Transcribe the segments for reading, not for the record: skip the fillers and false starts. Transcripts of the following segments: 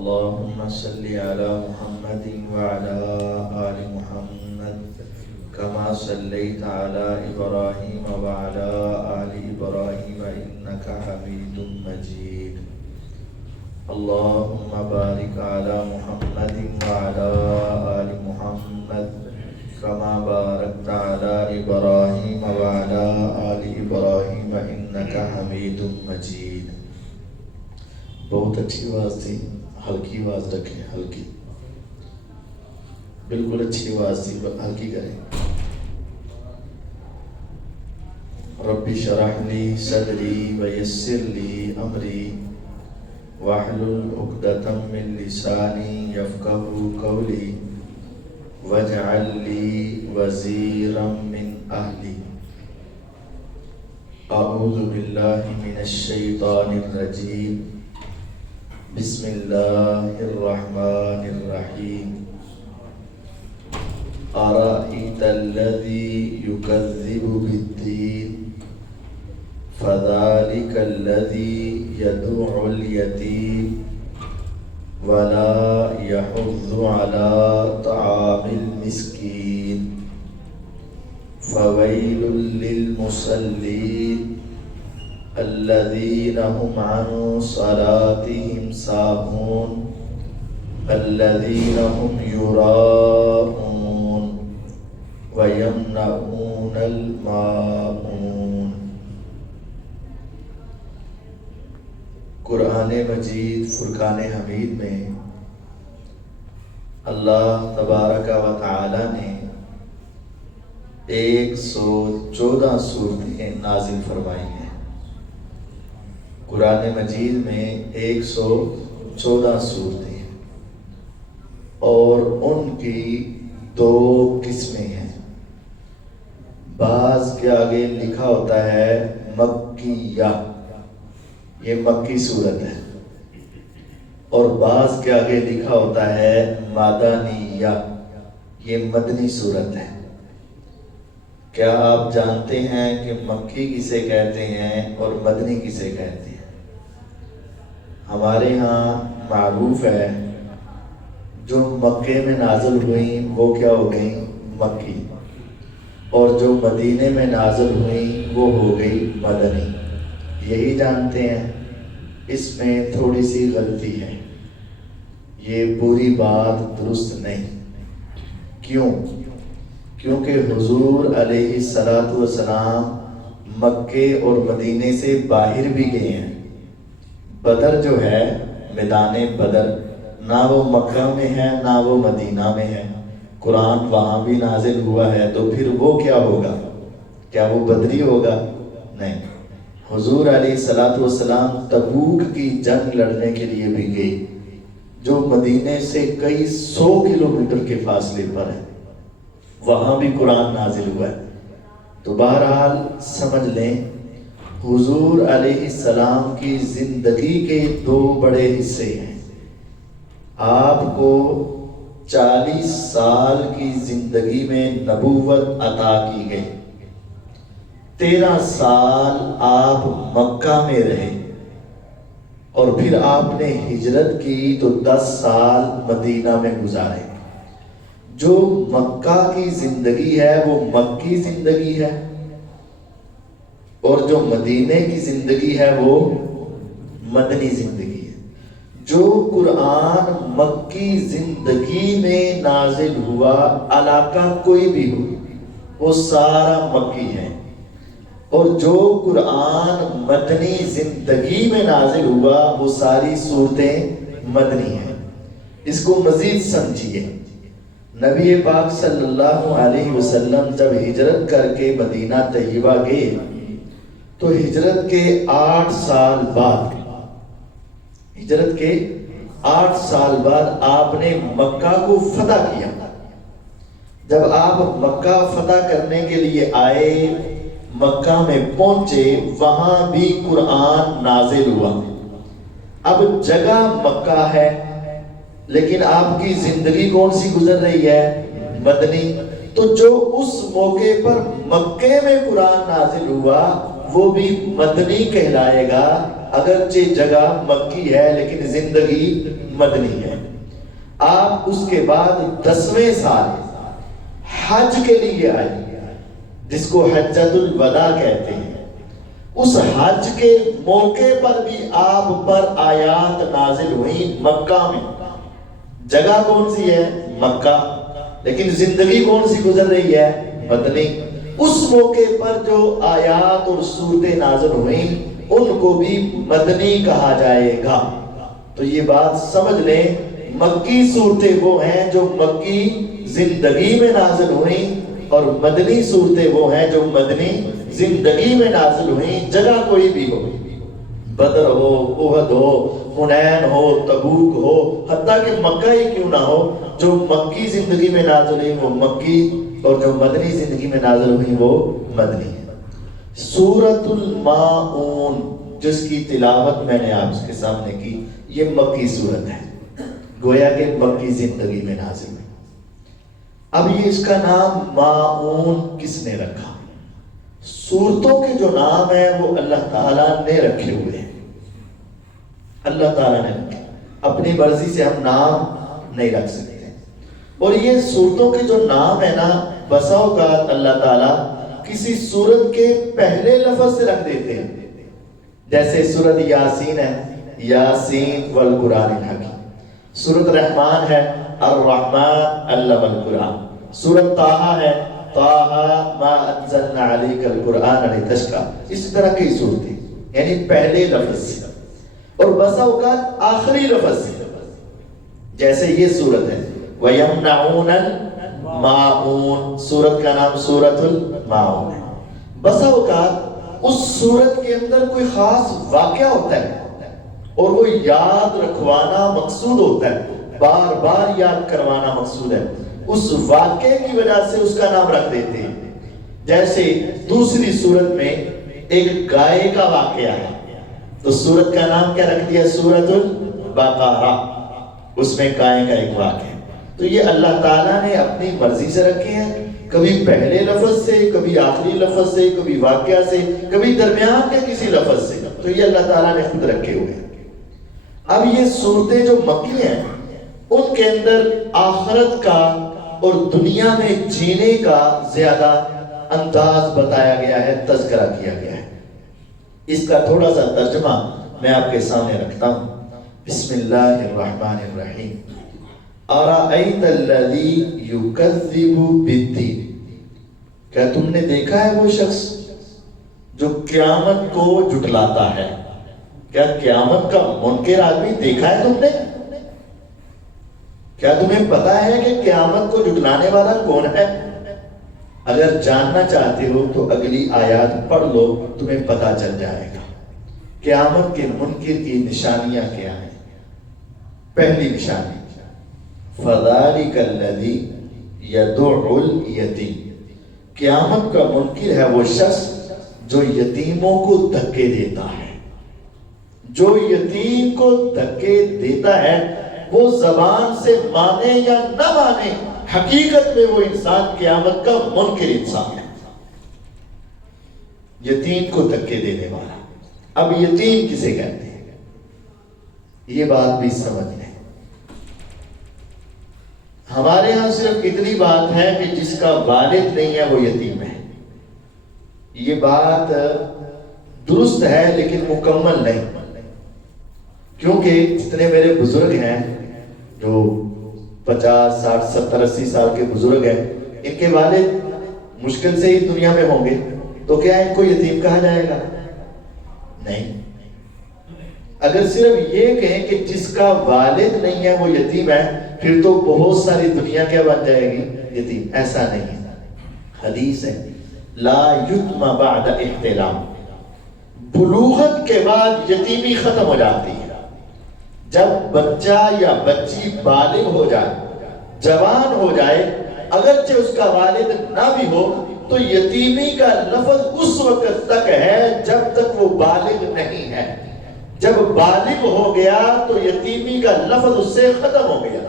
اللهم صل على محمد وعلى آل محمد كما صليت على إبراهيم وعلى آل إبراهيم إنك حميد مجيد. اللهم بارك على محمد وعلى آل محمد كما باركت على إبراهيم وعلى آل إبراهيم إنك حميد مجيد. بہت اچھی آواز تھی، ہلکی آواز رکھیں، ہلکی، بالکل اچھی آواز تھی، ہلکی کریں. رب اشرح لي صدري ويسر لي امري واحلل عقدة من لساني يفقهوا قولي واجعل لي وزيرا من اهلي. اعوذ بالله من الشيطان الرجيم. بسم الله الرحمن الرحيم. أرأيت الذي يكذب بالدين فذلك الذي يدع اليتيم ولا يحض على طعام المسكين فويل للمصلين الذين هم عن صلاتهم ساهون الذين هم يراءون ويمنعون الماعون. قرآن مجید فرقان حمید میں اللہ تبارک و تعالی نے 114 صورتیں نازل فرمائی ہیں. قرآن مجید میں 114 صورتیں ہیں اور ان کی 2 قسمیں ہیں. بعض کے آگے لکھا ہوتا ہے مکیہ، یہ مکی صورت ہے، اور بعض کے آگے لکھا ہوتا ہے مدنیہ، یہ مدنی صورت ہے. کیا آپ جانتے ہیں کہ مکی کسے کہتے ہیں اور مدنی کسے کہتے ہیں؟ ہمارے ہاں معروف ہے جو مکے میں نازل ہوئیں وہ کیا ہو گئیں؟ مکی. اور جو مدینے میں نازل ہوئیں وہ ہو گئی مدنی. یہی جانتے ہیں. اس میں تھوڑی سی غلطی ہے، یہ پوری بات درست نہیں. کیوں؟ کیونکہ حضور علیہ السلام مکے اور مدینے سے باہر بھی گئے ہیں. بدر جو ہے، میدان بدر، نہ وہ مکہ میں ہے نہ وہ مدینہ میں ہے. قرآن وہاں بھی نازل ہوا ہے، تو پھر وہ کیا ہوگا؟ کیا وہ بدری ہوگا؟ نہیں. حضور علیہ السلام تبوک کی جنگ لڑنے کے لیے بھی گئے، جو مدینے سے کئی 100 کلومیٹر کے فاصلے پر ہے. وہاں بھی قرآن نازل ہوا ہے. تو بہرحال سمجھ لیں، حضور علیہ السلام کی زندگی کے 2 بڑے حصے ہیں. آپ کو 40 سال کی زندگی میں نبوت عطا کی گئی. 13 سال آپ مکہ میں رہے اور پھر آپ نے ہجرت کی تو 10 سال مدینہ میں گزارے. جو مکہ کی زندگی ہے وہ مکی زندگی ہے، اور جو مدینے کی زندگی ہے وہ مدنی زندگی ہے. جو قرآن مکی زندگی میں نازل ہوا، علاقہ کوئی بھی ہو، وہ سارا مکی ہے. اور جو قرآن مدنی زندگی میں نازل ہوا وہ ساری صورتیں مدنی ہیں. اس کو مزید سمجھیے. نبی پاک صلی اللہ علیہ وسلم جب ہجرت کر کے مدینہ طیبہ گئے تو ہجرت کے 8 سال بعد آپ نے مکہ کو فتح کیا. جب آپ مکہ فتح کرنے کے لیے آئے، مکہ میں پہنچے، وہاں بھی قرآن نازل ہوا. اب جگہ مکہ ہے لیکن آپ کی زندگی کون سی گزر رہی ہے؟ مدنی. تو جو اس موقع پر مکے میں قرآن نازل ہوا وہ بھی مدنی کہلائے گا، اگرچہ جگہ مکی ہے لیکن زندگی مدنی ہے۔ آپ اس کے بعد 10ویں سال حج کے لیے آئے، جس کو حجۃ الوداع کہتے ہیں۔ اس حج کے موقع پر بھی آپ پر آیات نازل ہوئی مکہ میں۔ جگہ کون سی ہے؟ مکہ، لیکن زندگی کون سی گزر رہی ہے؟ مدنی۔ اس موقع پر جو آیات اور سورتیں نازل ہوئیں ان کو بھی مدنی کہا جائے گا۔ تو یہ بات سمجھ لیں، مکی صورتیں وہ ہیں جو مکی زندگی میں نازل ہوئیں، اور مدنی صورتیں وہ ہیں جو مدنی زندگی میں نازل ہوئیں، جگہ کوئی بھی ہو، بدر ہو، احد ہو، حنین ہو، تبوک ہو، حتیٰ کہ مکہ ہی کیوں نہ ہو، جو مکی زندگی میں نازل ہوئی وہ مکی، اور جو مدنی زندگی میں نازل ہوئی وہ مدنی ہے۔ سورۃ الماعون جس کی تلاوت میں نے آپ کے سامنے کی، یہ مکی سورت ہے، گویا کہ مکی زندگی میں نازل ہوئی۔ اب یہ اس کا نام ماعون کس نے رکھا؟ سورتوں کے جو نام ہیں وہ اللہ تعالیٰ نے رکھے ہوئے ہیں، اللہ تعالیٰ نے رکھے، اپنی مرضی سے ہم نام نہیں رکھ سکتے۔ اور یہ سورتوں کے جو نام ہے نا، بسا اوقات اللہ تعالیٰ کسی سورت کے پہلے لفظ سے رکھ دیتے ہیں، جیسے سورت یاسین ہے، یاسین والقرآن الحکیم، سورت رحمان ہے، الرحمن علم القرآن، سورت طٰہٰ ہے، طٰہٰ ما انزلنا علیک القرآن لتشقیٰ، اسی طرح کی صورتیں، یعنی پہلے لفظ سے، اور بسا اوقات آخری لفظ سے، جیسے یہ صورت ہے وَيَمْنَعُونَ الْمَاعُونَ، صورت کا نام سورۃ الماعون ہے۔ بسا اوقات اس صورت کے اندر کوئی خاص واقعہ ہوتا ہے اور وہ یاد رکھوانا مقصود ہوتا ہے، بار بار یاد کروانا مقصود ہے، اس واقعے کی وجہ سے اس کا نام رکھ دیتے ہیں۔ جیسے دوسری صورت میں ایک گائے کا واقعہ ہے تو صورت کا نام کیا رکھ دیا؟ سورۃ البقرہ، اس میں گائے کا ایک واقعہ۔ تو یہ اللہ تعالیٰ نے اپنی مرضی سے رکھے ہیں، کبھی پہلے لفظ سے، کبھی آخری لفظ سے، کبھی واقعہ سے، کبھی درمیان کے کسی لفظ سے، تو یہ اللہ تعالیٰ نے خود رکھے ہوئے ہیں۔ اب یہ صورتیں جو مکی ہیں ان کے اندر آخرت کا اور دنیا میں جینے کا زیادہ انداز بتایا گیا ہے، تذکرہ کیا گیا ہے۔ اس کا تھوڑا سا ترجمہ میں آپ کے سامنے رکھتا ہوں۔ بسم اللہ الرحمن الرحیم۔ أَرَأَيْتَ الَّذِي يُكَذِّبُ بِالدِّينِ، کیا تم نے دیکھا ہے وہ شخص جو قیامت کو جھٹلاتا ہے؟ کیا قیامت کا منکر آدمی دیکھا ہے تم نے؟ کیا تمہیں پتا ہے کہ قیامت کو جھٹلانے والا کون ہے؟ اگر جاننا چاہتے ہو تو اگلی آیات پڑھ لو، تمہیں پتا چل جائے گا قیامت کے منکر کی نشانیاں کیا ہیں۔ پہلی نشانی فَذَلِكَ الَّذِي يَدُعُّ الْيَتِيمَ، قیامت کا منکر ہے وہ شخص جو یتیموں کو دھکے دیتا ہے۔ جو یتیم کو دھکے دیتا ہے وہ زبان سے مانے یا نہ مانے، حقیقت میں وہ انسان قیامت کا منکر انسان ہے، یتیم کو دھکے دینے والا۔ اب یتیم کسے کہتے ہیں یہ بات بھی سمجھ لیں۔ ہمارے ہاں صرف اتنی بات ہے کہ جس کا والد نہیں ہے وہ یتیم ہے، یہ بات درست ہے لیکن مکمل نہیں، کیونکہ جتنے میرے بزرگ ہیں جو 50 60 70 80 سال کے بزرگ ہیں، ان کے والد مشکل سے ہی دنیا میں ہوں گے، تو کیا ان کو یتیم کہا جائے گا؟ نہیں۔ اگر صرف یہ کہیں کہ جس کا والد نہیں ہے وہ یتیم ہے، پھر تو بہت ساری دنیا کیا بن جائے گی؟ یتیم۔ ایسا نہیں ہے، حدیث ہے لا یتم بعد احتلام، بلوغت کے بعد یتیمی ختم ہو جاتی ہے۔ جب بچہ یا بچی بالغ ہو جائے، جوان ہو جائے، اگرچہ اس کا والد نہ بھی ہو، تو یتیمی کا لفظ اس وقت تک ہے جب تک وہ بالغ نہیں ہے۔ جب بالغ ہو گیا تو یتیمی کا لفظ اس سے ختم ہو گیا۔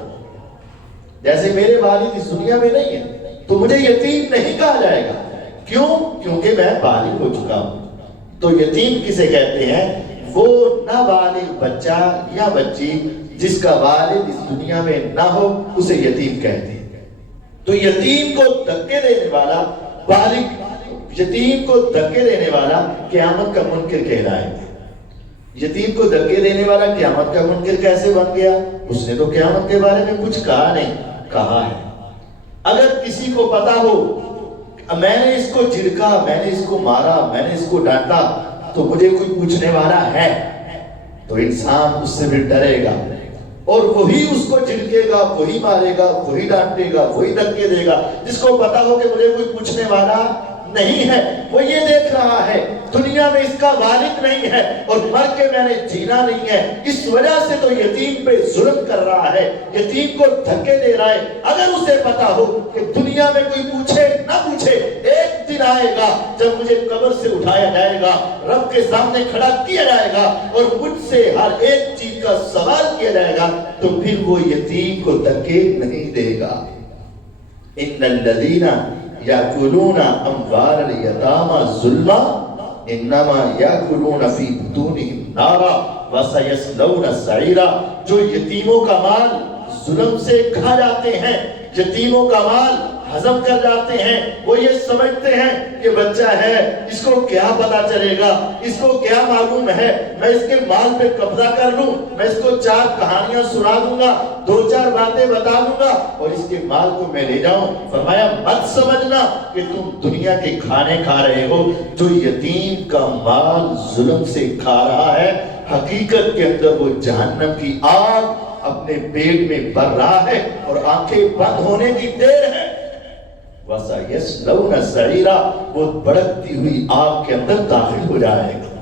جیسے میرے والد اس دنیا میں نہیں ہے تو مجھے یتیم نہیں کہا جائے گا، کیوں؟ کیونکہ میں بالغ ہو چکا ہوں۔ تو یتیم کسے کہتے ہیں؟ وہ نابالغ بچہ یا بچی جس کا والد اس دنیا میں نہ ہو اسے یتیم کہتے ہیں۔ تو یتیم کو دھکے دینے والا یتیم کو دھکے دینے والا قیامت کا منکر کہلائے گا۔ یتیم کو دھکے دینے والا قیامت کا منکر کیسے بن گیا؟ اس نے تو قیامت کے بارے میں کچھ کہا نہیں، کہا ہے۔ اگر کسی کو پتا ہو میں نے اس کو جھڑکا، میں نے اس کو مارا، میں نے اس کو ڈانٹا تو مجھے کوئی پوچھنے والا ہے، تو انسان اس سے بھی ڈرے گا اور وہی اس کو جھڑکے گا، وہی مارے گا، وہی ڈانٹے گا، وہی دھکے دے گا جس کو پتا ہو کہ مجھے کوئی پوچھنے والا نہیں ہے۔ وہ یہ دیکھ رہا ہے دنیا میں اس کا والد نہیں ہے اور مر کے میں نے جینا نہیں ہے، اس وجہ سے تو یتیم پہ ظلم کر رہا ہے، یتیم کو دھکے دے رہا ہے۔ اگر اسے پتا ہو کہ دنیا میں کوئی پوچھے نہ پوچھے، ایک دن آئے گا جب مجھے قبر سے اٹھایا جائے گا، رب کے سامنے کھڑا کیا جائے گا اور مجھ سے ہر ایک چیز کا سوال کیا جائے گا، تو پھر وہ یتیم کو دھکے نہیں دے گا۔ ان الذین یاکلون اموال الیتامی ظلما انما یاکلون فی بطونہم نارا وسیصلون سعیرا۔ جو یتیموں کا مال ظلم سے کھا جاتے ہیں، یتیموں کا مال ہضم کر جاتے ہیں، وہ یہ سمجھتے ہیں کہ بچہ ہے، اس کو کیا پتا چلے گا، اس کو کیا معلوم ہے، میں اس کے مال پہ قبضہ کر لوں، میں اس کو 4 کہانیاں سنا دوں گا، 2-4 باتیں بتا دوں گا اور اس کے مال کو میں لے جاؤں۔ فرمایا مت سمجھنا کہ تم دنیا کے کھانے کھا رہے ہو، جو یتیم کا مال ظلم سے کھا رہا ہے، حقیقت کے اندر وہ جہنم کی آگ اپنے پیٹ میں بھر رہا ہے اور آنکھیں بند ہونے کی دیر ہے۔ وَسَيَصْلَوْنَ سَعِيرًا، وہ بھڑکتی ہوئی آگ کے اندر داخل ہو جائے گا۔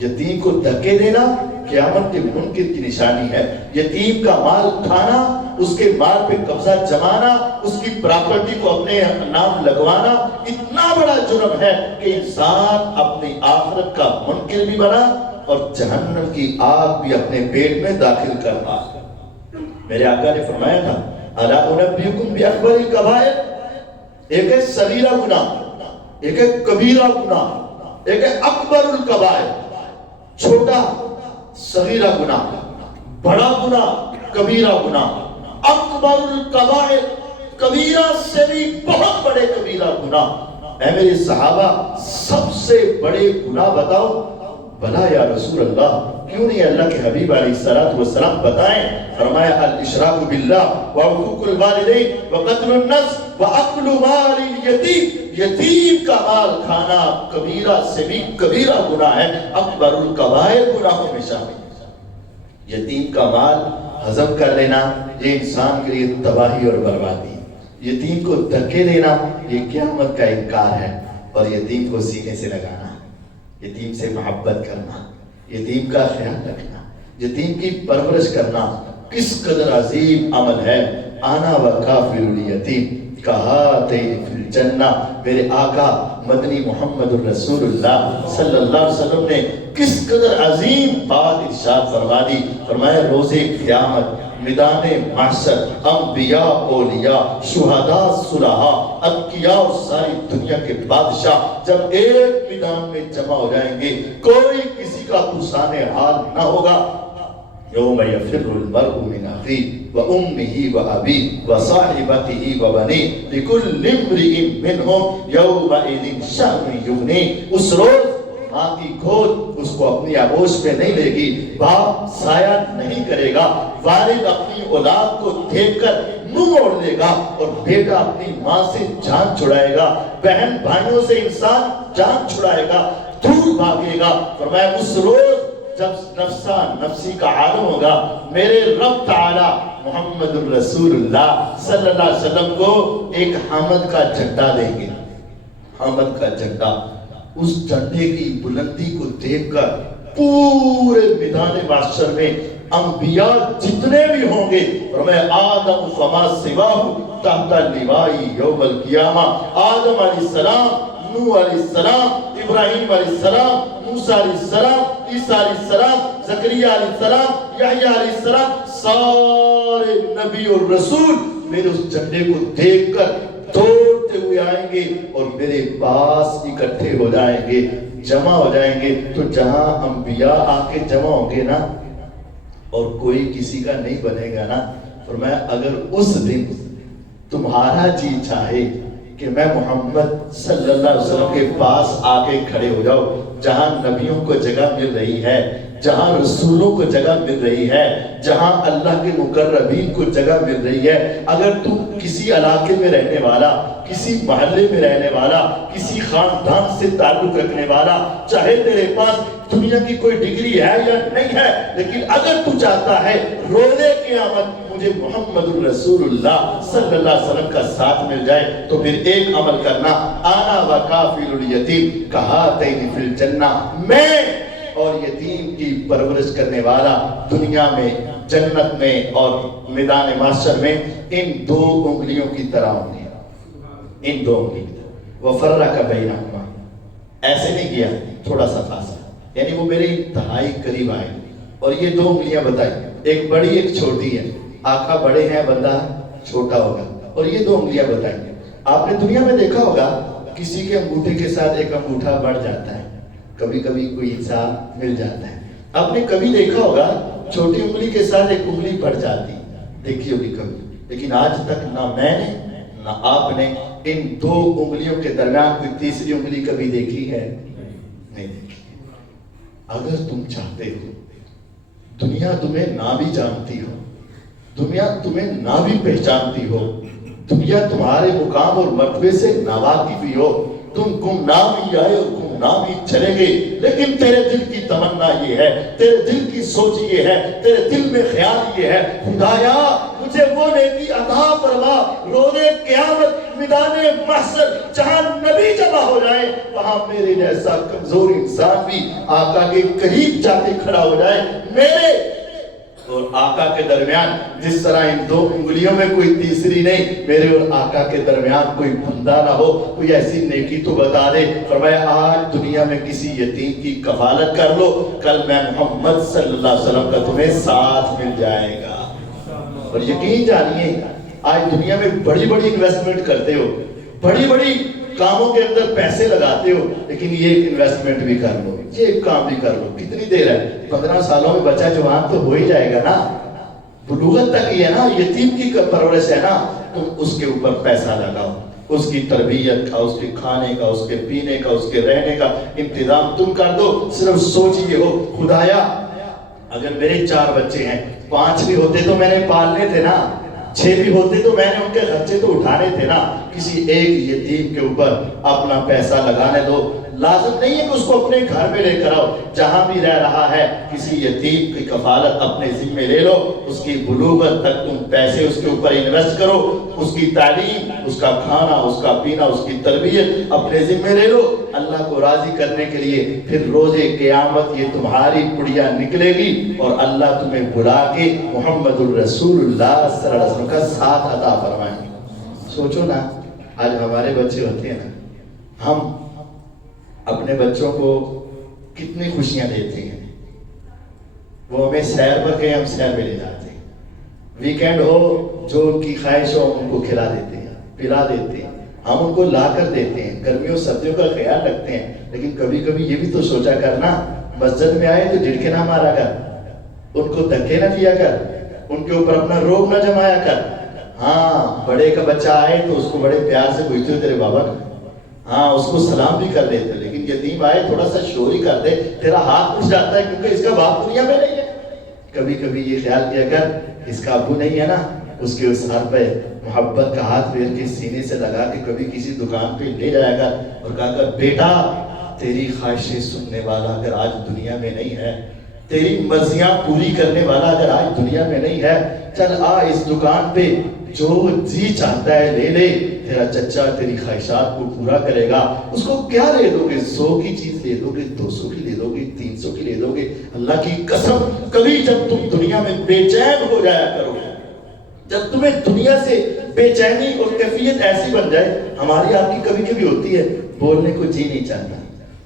یتیم کو دھکے دینا قیامت کے منکر کی نشانی ہے۔ یتیم کا مال کھانا، اس کے مال پہ قبضہ جمانا، اس کی پراپرٹی کو اپنے نام لگوانا اتنا بڑا جرم ہے کہ انسان اپنی آخرت کا منکر بھی بنا اور جہنم کی آگ بھی اپنے پیٹ میں داخل کر رہا۔ میرے آقا نے فرمایا تھا الا انبئکم باکبر الکبائر، ایک ہے صغیرہ گناہ، ایک ہے کبیرہ گناہ، ایک ہے اکبر الکبائر، چھوٹا صغیرہ گناہ، بڑا گناہ کبیرہ گناہ، اکبر الکبائر، کبیرہ سے بھی بہت بڑے کبیرہ گناہ۔ اے میرے صحابہ سب سے بڑے گناہ بتاؤ؟ بلا یا رسول اللہ، کیوں نہیں اللہ کے حبیب علیہ السلام بتائیں؟ فرمایا الاشراک باللہ وعقوق الوالدین وقتل النفس واکل مال الیتیم، یتیم کا مال کھانا کبیرہ سے بھی کبیرہ گناہ ہے، اکبر الکبائر گناہوں میں شامل۔ یتیم کا مال ہضم کر لینا یہ انسان کے لیے تباہی اور بربادی، یتیم کو دھکے دینا یہ قیامت کا انکار ہے، اور یتیم کو سینے سے لگانا، یتیم سے محبت کرنا، یتیم کا خیال رکھنا، یتیم کی پرورش کرنا کس قدر عظیم عمل ہے۔ آنا و کافر الیتیم کہاتین فی الجنہ، میرے آقا مدنی محمد الرسول اللہ صلی اللہ علیہ وسلم نے کس قدر عظیم بات ارشاد فرما دی۔ فرمایا روز قیامت میدان محشر انبیاء اولیاء شہداء صلحاء اتقیاء اور ساری دنیا کے بادشاہ جب ایک میدان میں جمع ہو جائیں گے، کوئی کسی کا پرسان حال نہ ہوگا۔ یوم یفر المرء من اخیہ وامہ وابیہ وصاحبتہ وبنیہ لکل امرئ منہم یومئذ شأن یغنیہ۔ اس روز ماں کی گود اس کو اپنی آغوش پہ نہیں لے گی، باپ سایہ نہیں کرے گا، والد اپنی اولاد کو دیکھ کر منہ موڑ لے گا اور بیٹا اپنی ماں سے جان چھڑائے گا، بہن بھائیوں سے انسان جان چھڑائے گا، دور بھاگے گا۔ فرمایا اس روز جب نفسا نفسی کا عالم ہوگا، میرے رب تعالی محمد الرسول اللہ صلی اللہ علیہ وسلم کو ایک حمد کا جھنڈا دیں گے، حمد کا جھنڈا۔ اس جھنڈے کی بلندی کو دیکھ کر پورے میدان محشر میں انبیاء جتنے بھی ہوں گے، فرمایا آدم فما سواہ تحت اللواء یوم القیامہ، آدم علیہ السلام، نوح علیہ السلام، ابراہیم علیہ السلام، موسیٰ علیہ السلام، عیسیٰ علیہ السلام، زکریا علیہ السلام، یحییٰ علیہ السلام، سارے نبی اور رسول میرے اس جھنڈے کو دیکھ کر دوڑتے ہوئے آئیں گے اور میرے پاس اکٹھے ہو جائیں گے۔ جمع ہو جائیں گے تو جہاں انبیاء آ کے جمع ہوں گے نا اور کوئی کسی کا نہیں بنے گا نا، فرمایا اگر اس دن تمہارا جی چاہے کہ میں محمد صلی اللہ علیہ وسلم کے پاس آ کے کھڑے ہو جاؤ، جہاں نبیوں کو جگہ مل رہی ہے، جہاں رسولوں کو جگہ مل رہی ہے، جہاں اللہ کے مقربین کو جگہ مل رہی ہے، اگر تم کسی علاقے میں رہنے والا، کسی محلے میں رہنے والا، کسی خاندان سے تعلق رکھنے والا، چاہے تیرے پاس دنیا کی کوئی ڈگری ہے یا نہیں ہے، لیکن اگر تو چاہتا ہے روزے قیامت مجھے محمد الرسول اللہ صلی اللہ علیہ وسلم کا ساتھ مل جائے، تو پھر ایک عمل کرنا، آنا وکافل الیتیم کہاتین فی الجنہ، میں اور یتیم کی پرورش کرنے والا دنیا میں، جنت میں اور میدان محشر میں ان دو انگلیوں کی طرح ہوں گے، ان دو انگلیوں کی طرح۔ وفرق بینہما، ایسے نہیں کیا، تھوڑا سا فاصلہ، یعنی وہ میرے انتہائی قریب آئے اور یہ دو انگلیاں بتائی، ایک بڑی ایک چھوٹی ہے، آقا بڑے ہیں بندہ چھوٹا ہوگا، اور یہ دو انگلیاں بتائیں گے۔ آپ نے دنیا میں دیکھا ہوگا کسی کے انگوٹھے کے ساتھ ایک انگوٹھا بڑھ جاتا ہے، کبھی کبھی کوئی انسان مل جاتا ہے۔ آپ نے کبھی دیکھا ہوگا چھوٹی انگلی کے ساتھ ایک انگلی بڑھ جاتی، دیکھی ہوگی کبھی، لیکن آج تک نہ میں نے نہ آپ نے ان دو انگلیوں کے درمیان کوئی تیسری انگلی کبھی دیکھی ہے؟ نہیں دیکھی۔ اگر تم چاہتے ہو دنیا تمہیں نہ بھی جانتی ہو، دنیا تمہیں نہ بھی پہچانتی ہو، دنیا تمہارے مقام اور مرتبے سے ناواقف ہی ہو، تم گمنام ہی آئے اور گمنام ہی چلے گئے، لیکن تیرے دل کی تمنا یہ ہے، تیرے دل کی سوچ یہ ہے، تیرے دل میں خیال یہ ہے، خدایا مجھے وہ نیکی عطا فرما، روزے قیامت میدان محشر جہاں نبی جمع ہو جائے، وہاں میرے جیسا کمزور انسان بھی آقا کے قریب جا کے کھڑا ہو جائے، میرے اور آقا کے درمیان جس طرح ان دو انگلیوں میں کوئی تیسری نہیں، میرے اور آقا کے درمیان کوئی بندہ نہ ہو، کوئی ایسی نیکی تو بتا دے۔ فرمایا آج دنیا میں کسی یتیم کی کفالت کر لو، کل میں محمد صلی اللہ علیہ وسلم کا تمہیں ساتھ مل جائے گا۔ اور یقین جانیے آج دنیا میں بڑی بڑی انویسٹمنٹ کرتے ہو، بڑی بڑی کاموں کے اندر پیسے لگاتے ہو، لیکن یہ ایک انویسٹمنٹ بھی کر لو، یہ ایک کام بھی کر لو، کتنی دیر ہے، 15 سالوں میں بچہ جوان تو ہو ہی جائے گا نا، بلوغت تک ہی ہے نا، یتیم کی پرورش ہے نا، تم اس کے اوپر پیسہ لگاؤ، اس کی تربیت کا، اس کے کھانے کا، اس کے پینے کا، اس کے رہنے کا انتظام تم کر دو۔ صرف سوچئے ہو خدایا اگر میرے 4 بچے ہیں، 5 بھی ہوتے تو میں نے پالنے تھے نا، 6 بھی ہوتے تو میں نے ان کے خرچے تو اٹھانے تھے نا، کسی ایک یتیم کے اوپر اپنا پیسہ لگانے دو۔ لازم نہیں ہے کہ اس کو اپنے گھر میں لے کر آؤ، جہاں بھی رہ رہا ہے کسی یتیم کی کفالت اپنے ذمہ لے لو، اس کی بلوغت تک تم پیسے اس کے اوپر انویسٹ کرو، اس کی تعلیم، اس کا کھانا، اس کا پینا، اس کی تربیت اپنے ذمہ لے لو، اللہ کو راضی کرنے کے لیے۔ پھر روزے قیامت یہ تمہاری پڑیا نکلے گی اور اللہ تمہیں بلا کے محمد الرسول اللہ صلی اللہ علیہ وسلم کا ساتھ عطا فرمائیں گے۔ سوچو نا آج ہمارے بچے ہوتے ہیں نا، ہم اپنے بچوں کو کتنی خوشیاں دیتے ہیں، وہ ہمیں سیر پر کہیں ہم سیر میں لے جاتے ہیں، ویکینڈ ہو جو ان کی خواہش ہو ہم ان کو کھلا دیتے ہیں، پلا دیتے ہیں، ہم ان کو لا کر دیتے ہیں، گرمیوں سردیوں کا خیال رکھتے ہیں، لیکن کبھی کبھی یہ بھی تو سوچا کرنا، مسجد میں آئے تو جھڑکے نہ مارا کر، ان کو دھکے نہ دیا کر، ان کے اوپر اپنا روب نہ جمایا کر۔ ہاں بڑے کا بچہ آئے تو اس کو بڑے پیار سے پوچھتے ہو تیرے بابا کا، ہاں اس کو سلام بھی کر دیتے، لیکن یتیم آئے تھوڑا سا شور ہی کر دے، تیرا ہاتھ اٹھ جاتا ہے کیونکہ اس کا باپ دنیا میں نہیں ہے۔ کبھی کبھی یہ خیال کیا کر اس کا ابو نہیں ہے نا، اس کے اس سر پہ محبت کا ہاتھ پھیر کے سینے سے لگا کے کبھی کسی دکان پہ لے جایا کر اور کہا کر بیٹا تیری خواہشیں سننے والا اگر آج دنیا میں نہیں ہے، تیری مرضیاں پوری کرنے والا اگر آج دنیا میں نہیں ہے، چل آ اس دکان پہ جو جی چاہتا ہے لے لے، تیرا چچا تیری خواہشات کو پورا کرے گا۔ اس کو کیا لے دو گے؟ 100 کی چیز لے دو گے، 200 کی لے دو گے، 300 کی لے دو گے؟ اللہ کی قسم کبھی جب تم دنیا میں بے چین ہو جایا کرو، جب تمہیں دنیا سے بے چینی اور کیفیت ایسی بن جائے، ہماری آپ کی کبھی کبھی ہوتی ہے، بولنے کو جی نہیں چاہتا،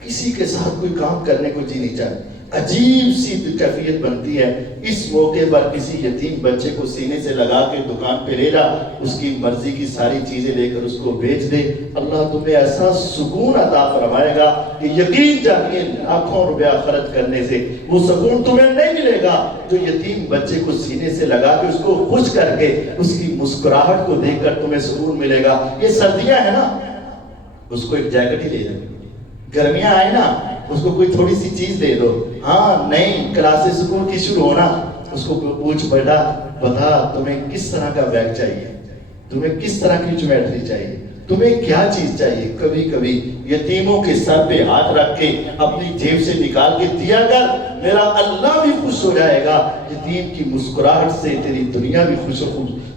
کسی کے ساتھ کوئی کام کرنے کو جی نہیں چاہتا، عجیب سی کیفیت بنتی ہے. اس موقع پر کسی یتیم بچے کو سینے سے لگا کے دکان پہ لے جا, اس کی مرضی کی ساری چیزیں لے کر اس کو بیچ دے, اللہ تمہیں ایسا سکون عطا فرمائے گا کہ یقین جانیے لاکھوں روپیہ خرچ کرنے سے وہ سکون تمہیں نہیں ملے گا جو یتیم بچے کو سینے سے لگا کے اس کو خوش کر کے اس کی مسکراہٹ کو دیکھ کر تمہیں سکون ملے گا. یہ سردیاں ہیں نا, اس کو ایک جیکٹ ہی لے دو. گرمیاں آئے نا, اس کو کوئی تھوڑی سی چیز دے دو. ہاں نہیں کلاسز اسکول کی شروع ہونا, اس کو پوچھ بیٹا بتا تمہیں کس طرح کا بیگ چاہیے, تمہیں کس طرح کی جیومیٹری چاہیے, تمہیں کیا چیز چاہیے. کبھی کبھی یتیموں کے سر پہ ہاتھ رکھ کے اپنی جیب سے نکال کے دیا کر, میرا اللہ بھی خوش ہو جائے گا. یتیم کی مسکراہٹ سے تیری دنیا بھی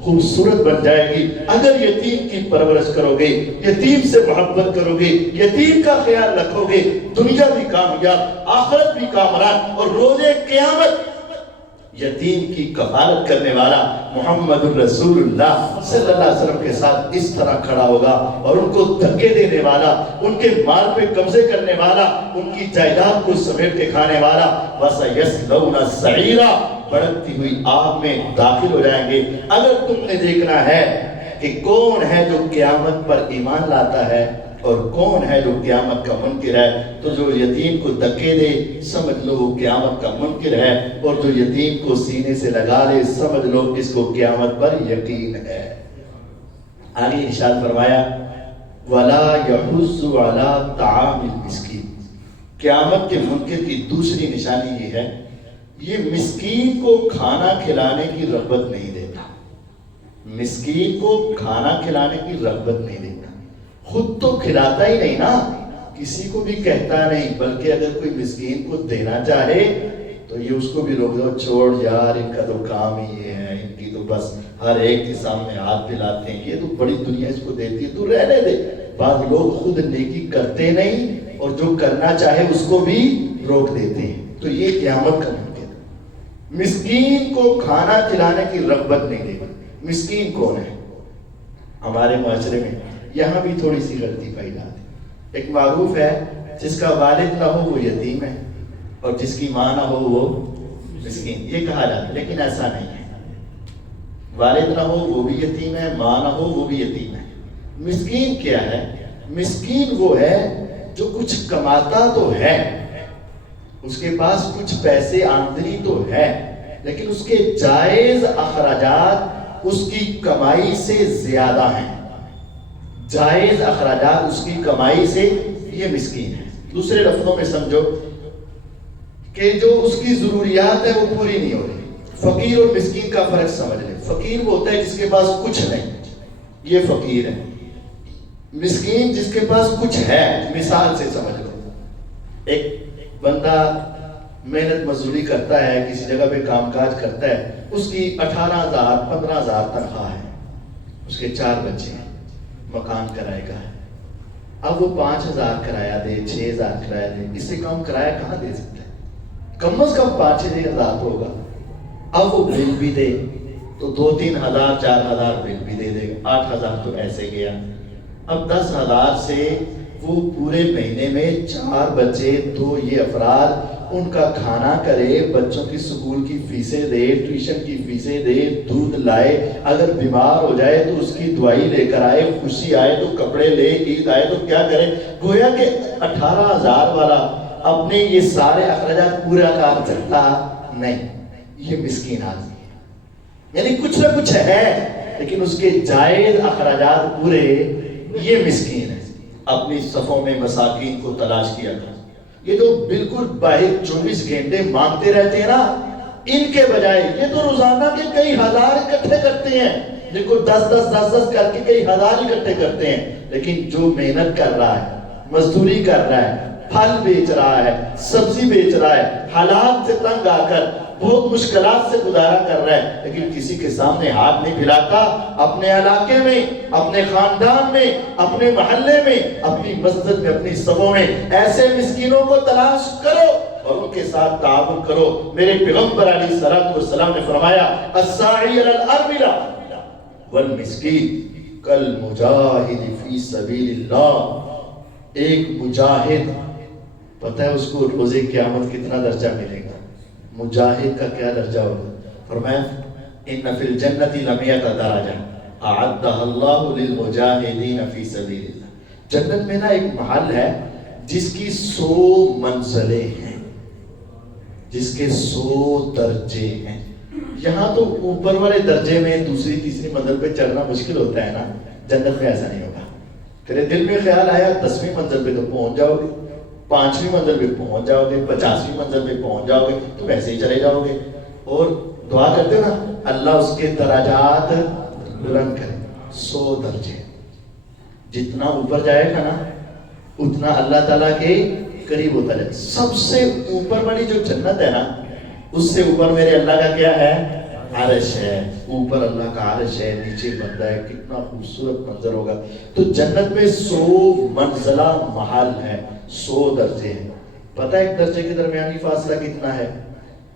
خوبصورت بن جائے گی. اگر یتیم کی پرورش کرو گے, یتیم سے محبت کرو گے, یتیم کا خیال رکھو گے, دنیا بھی کامیاب آخرت بھی کامران, اور روز قیامت یتیم کی کفالت کرنے والا محمد الرسول اللہ صلی اللہ علیہ وسلم کے ساتھ اس طرح کھڑا ہوگا, اور ان کو دھکے دینے والا, ان کے مال پہ قبضے کرنے والا, ان کی جائیداد کو سمیٹ کے کھانے والا, وَسَيَصْلَوْنَ سَعِيرًا, بڑھتی ہوئی آگ میں داخل ہو جائیں گے. اگر تم نے دیکھنا ہے کہ کون ہے جو قیامت پر ایمان لاتا ہے اور کون ہے جو قیامت کا منکر ہے, تو جو یتیم کو دھکے دے سمجھ لو وہ قیامت کا منکر ہے, اور جو یتیم کو سینے سے لگا لے سمجھ لو اس کو قیامت پر یقین ہے. آگے ارشاد فرمایا وَلَا يَحُضُّ عَلَىٰ طَعَامِ الْمِسْكِينِ. قیامت کے منکر کی دوسری نشانی یہ ہے, یہ مسکین کو کھانا کھلانے کی رغبت نہیں دیتا. مسکین کو کھانا کھلانے کی رغبت نہیں دیتا, خود تو کھلاتا ہی نہیں نا, کسی کو بھی کہتا نہیں, بلکہ اگر کوئی مسکین کو دینا چاہے تو یہ اس کو بھی روک دو, چھوڑ یار ان کا تو کام ہی یہ ہے, ان کی تو بس ہر ایک کے سامنے ہاتھ پھیلاتے ہیں, یہ تو بڑی دنیا اس کو دیتی ہے, تو رہنے دے. بعض لوگ خود نیکی کرتے نہیں اور جو کرنا چاہے اس کو بھی روک دیتے ہیں. تو یہ قیامت کا منکر. مسکین کو کھانا کھلانے کی رغبت نہیں دے. مسکین کون ہے ہمارے معاشرے میں؟ یہاں بھی تھوڑی سی غلطی پائی جاتی. ایک معروف ہے جس کا والد نہ ہو وہ یتیم ہے, اور جس کی ماں نہ ہو وہ مسکین, یہ کہا جاتا ہے. لیکن ایسا نہیں ہے. والد نہ ہو وہ بھی یتیم ہے, ماں نہ ہو وہ بھی یتیم ہے. مسکین کیا ہے؟ مسکین وہ ہے جو کچھ کماتا تو ہے, اس کے پاس کچھ پیسے آمدنی تو ہے, لیکن اس کے جائز اخراجات اس کی کمائی سے زیادہ ہیں. جائز اخراجات اس کی کمائی سے, یہ مسکین ہے. دوسرے لفظوں میں سمجھو کہ جو اس کی ضروریات ہے وہ پوری نہیں ہو رہی. فقیر اور مسکین کا فرق سمجھ لیں. فقیر وہ ہوتا ہے جس کے پاس کچھ نہیں, یہ فقیر ہے. مسکین جس کے پاس کچھ ہے. مثال سے سمجھ لو, ایک بندہ محنت مزدوری کرتا ہے, کسی جگہ پہ کام کاج کرتا ہے, اس کی 18,000 15,000 تنخواہ ہے, اس کے 4 بچے ہیں, مکان کرائے کا ہے. اب وہ 5,000 کرایہ دے, 6,000 کرایہ دے, اس سے کم کرایہ کہاں دے سکتا ہے؟ کم از کم 5,000 ہوگا. اب وہ بل بھی دے تو 2-3 ہزار 4,000 بل بھی دے دے گا, 8,000 تو ایسے گیا. اب 10,000 سے وہ پورے مہینے میں 4 بچے, 2 یہ افراد, ان کا کھانا کرے, بچوں کی سکول کی فیسیں دے, ٹیوشن کی فیسیں دے, دودھ لائے, اگر بیمار ہو جائے تو اس کی دوائی لے کر آئے, خوشی آئے تو کپڑے لے, عید آئے تو کیا کرے. گویا کہ 18,000 والا اپنے یہ سارے اخراجات پورا کر سکتا نہیں. یہ مسکین آدمی ہے, یعنی کچھ نہ کچھ ہے لیکن اس کے جائز اخراجات پورے, یہ مسکین ہے. اپنی صفوں میں مساکین کو تلاش کیا کر. یہ جو بالکل باہر 24 گھنٹے مانگتے رہتے ہیں نا, ان کے بجائے یہ تو روزانہ کے کئی ہزار اکٹھے کرتے ہیں, جن کو 10 کر کے کئی ہزار اکٹھے کرتے ہیں. لیکن جو محنت کر رہا ہے, مزدوری کر رہا ہے, پھل بیچ رہا ہے, سبزی بیچ رہا ہے, حالات سے تنگ آ کر بہت مشکلات سے گزارا کر رہا ہے, لیکن کسی کے سامنے ہاتھ نہیں پھیلاتا. اپنے علاقے میں, اپنے خاندان میں, اپنے محلے میں, اپنی مسجد میں, اپنی صفوں میں ایسے مسکینوں کو تلاش کرو اور ان کے ساتھ تعاون کرو. میرے پیغمبر علیہ الصلوۃ والسلام نے فرمایا الساعی علی الارملہ والمسکین کالمجاہد فی سبیل اللہ. ایک مجاہد پتہ ہے اس کو روزے قیامت کتنا درجہ ملے گا؟ مجاہد کا کیا درجہ ہوگا؟ فرمایا ان فی الجنت لمیۃ درجہ اعدها اللہ للمجاہدین فی سبیل اللہ۔ جنت میں نا ایک محل ہے جس کی 100 منزلیں ہیں، جس کے 100 درجے ہیں۔ یہاں تو اوپر والے درجے میں دوسری تیسری منزل پہ چڑھنا مشکل ہوتا ہے نا، جنت میں ایسا نہیں ہوگا۔ تیرے دل میں خیال آیا 10ویں منزل پہ تو پہنچ جاؤ گے، 5ویں منزل پہ پہنچ جاؤ گے، 50ویں منزل پہ پہنچ جاؤ گے، تو ویسے ہی چلے جاؤ گے۔ اور دعا کرتے ہو نا اللہ اس کے درجات بلند کرے۔ 100 درجے، جتنا اوپر جائے گا نا اتنا اللہ تعالیٰ کے قریب ہوتا جائے۔ سب سے اوپر والی جو جنت ہے نا اس سے اوپر میرے اللہ کا کیا ہے؟ عرش ہے۔ اوپر اللہ کا عرش ہے، نیچے بندہ ہے، کتنا خوبصورت منظر ہوگا۔ تو جنت میں 100 منزلہ محل ہے، 100 درجے ہیں۔ پتہ ہے ایک درجے کے درمیانی فاصلہ کتنا ہے؟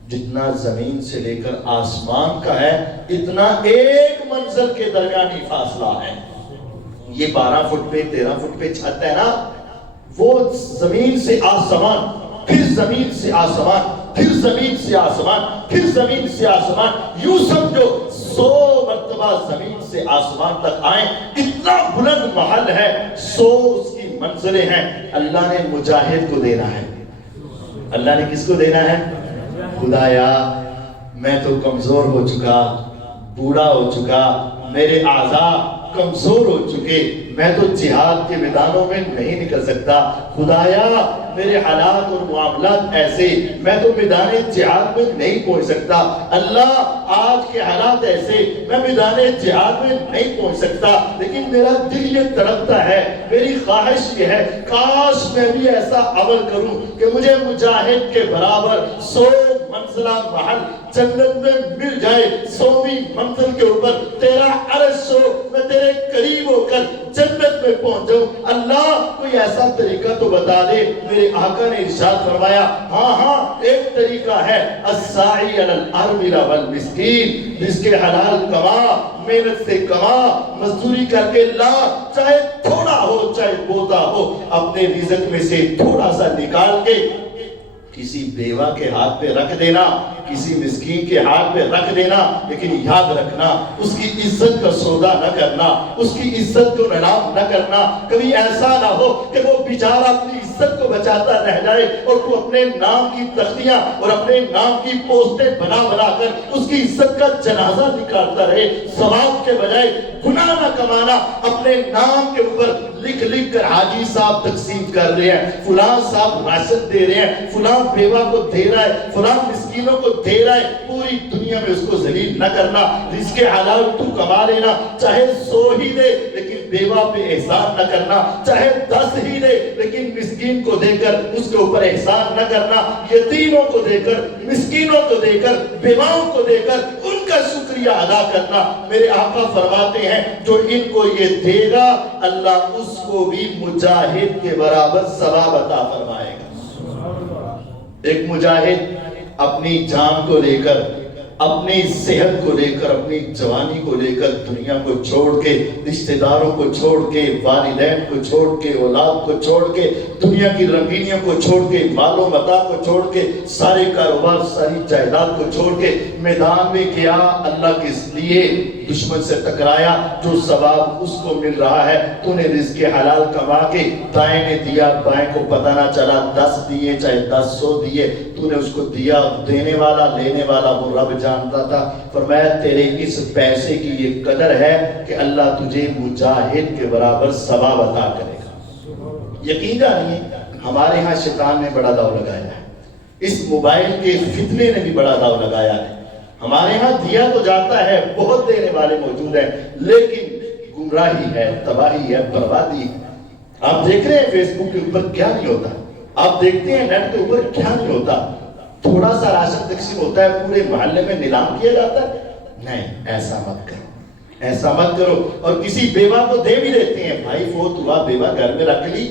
جتنا زمین سے لے کر آسمان کا ہے اتنا ایک منزل کے درمیانی فاصلہ ہے۔ یہ 12 فٹ پہ 13 فٹ پہ چھت ہے نا، وہ زمین سے آسمان، پھر زمین سے آسمان، پھر زمین سے آسمان، پھر زمین سے آسمان، یوں سمجھو 100 مرتبہ زمین سے آسمان تک آئیں، اتنا بلند محل ہے، 100 اس کی منزلیں ہیں۔ اللہ نے مجاہد کو دینا ہے۔ اللہ نے کس کو دینا ہے؟ خدایا میں تو کمزور ہو چکا، بوڑھا ہو چکا، میرے اعضاء کمزور ہو چکے، میں تو جہاد کے میدانوں میں نہیں نکل سکتا۔ خدایا میرے حالات اور معاملات ایسے، میں تو میدان جہاد میں نہیں پہنچ سکتا۔ اللہ آج کے حالات ایسے، میں میدان جہاد میں نہیں پہنچ سکتا، لیکن میرا دل یہ تڑپتا ہے، میری خواہش یہ ہے کاش میں بھی ایسا عمل کروں کہ مجھے مجاہد کے برابر 100 منزلہ محل جنت میں مل جائے۔ 100ویں منزل کے اوپر تیرا عرش ہو، میں تیرے قریب ہو کر جنت میں پہنچ جاؤں۔ اللہ کوئی ایسا طریقہ تو بتا دے۔ میرے آقا نے ارشاد فرمایا ہاں ایک طریقہ ہے، الساعی علی الارمل والمسکین، جس کے حلال کما، محنت سے کما، مزدوری کر کے لا، چاہے تھوڑا ہو چاہے بوتا ہو، اپنے رزق میں سے تھوڑا سا نکال کے کسی بیوہ کے ہاتھ پہ رکھ دینا، کسی مسکین کے ہاتھ پہ رکھ دینا، لیکن یاد رکھنا اس کی عزت کا سودا نہ کرنا، اس کی عزت کو نیلام نہ کرنا۔ کبھی ایسا نہ ہو کہ وہ بیچارہ اپنی عزت کو بچاتا رہ جائے اور تو اپنے نام کی تختیاں اور اپنے نام کی پوسٹیں بنا بنا کر اس کی عزت کا جنازہ نکالتا رہے۔ ثواب کے بجائے گناہ نہ کمانا، اپنے نام کے اوپر لکھ لکھ کر حاجی صاحب تقسیم کر رہے ہیں، فلاں صاحب راشد دے رہے ہیں، فلاں بیوہ کو دے رہا ہے، فلاں مسکینوں کو دے رہا ہے۔ پوری دنیا میں اس کو ذلیل نہ کرنا، رزق حلال تو کما لینا، چاہے 100 ہی دے لیکن بیوہ پہ احسان نہ کرنا، چاہے 10 ہی دے لیکن مسکین کو دے کر اس کے اوپر احسان نہ کرنا، یتیموں کو دے کر، مسکینوں کو دے کر، بیواؤں کو دے کر ان کا شکریہ ادا کرنا۔ میرے آقا فرماتے ہیں جو ان کو یہ دے گا اللہ اس کو بھی مجاہد کے برابر ثواب عطا فرمائے گا۔ ایک مجاہد اپنی جان کو لے کر، اپنی صحت کو لے کر، اپنی جوانی کو لے کر دنیا کو چھوڑ کے، رشتہ داروں کو چھوڑ کے، والدین کو چھوڑ کے، اولاد کو چھوڑ کے، دنیا کی رنگینیوں کو چھوڑ کے، مال و متاع کو چھوڑ کے، سارے کاروبار، ساری جائیداد کو چھوڑ کے میدان میں گیا اللہ کے لیے، دشمن سے ٹکرایا، جو ثواب اس کو مل رہا ہے تو نے رزق حلال کما کے دائیں نے دیا، بائیں کو پتہ نہ چلا، 10 دیے چاہے 100 دیے، تو نے اس کو دیا۔ دینے والا لینے والا وہ رب جانتا تھا۔ فرمایا تیرے اس پیسے کی یہ قدر ہے کہ اللہ تجھے مجاہد کے برابر ثواب عطا کرے گا۔ یقین جانیے ہمارے ہاں شیطان نے بڑا داؤ لگایا ہے، اس موبائل کے فتنے نے بھی بڑا داؤ لگایا ہے۔ ہمارے ہاں دیا تو جاتا ہے، بہت دینے والے موجود ہیں، لیکن گمراہی ہے، تباہی ہے، بربادی ہے۔ آپ دیکھ رہے ہیں فیس بک کے اوپر کیا نہیں ہوتا، آپ دیکھتے ہیں نیٹ کے اوپر کیا نہیں ہوتا۔ تھوڑا سا راشن تقسیم ہوتا ہے پورے محلے میں نیلام کیا جاتا ہے۔ نہیں، ایسا مت کرو، ایسا مت کرو۔ اور کسی بیوہ کو دے بھی دیتے ہیں، بھائی فوت ہوا، بیوہ گھر میں رکھ لی،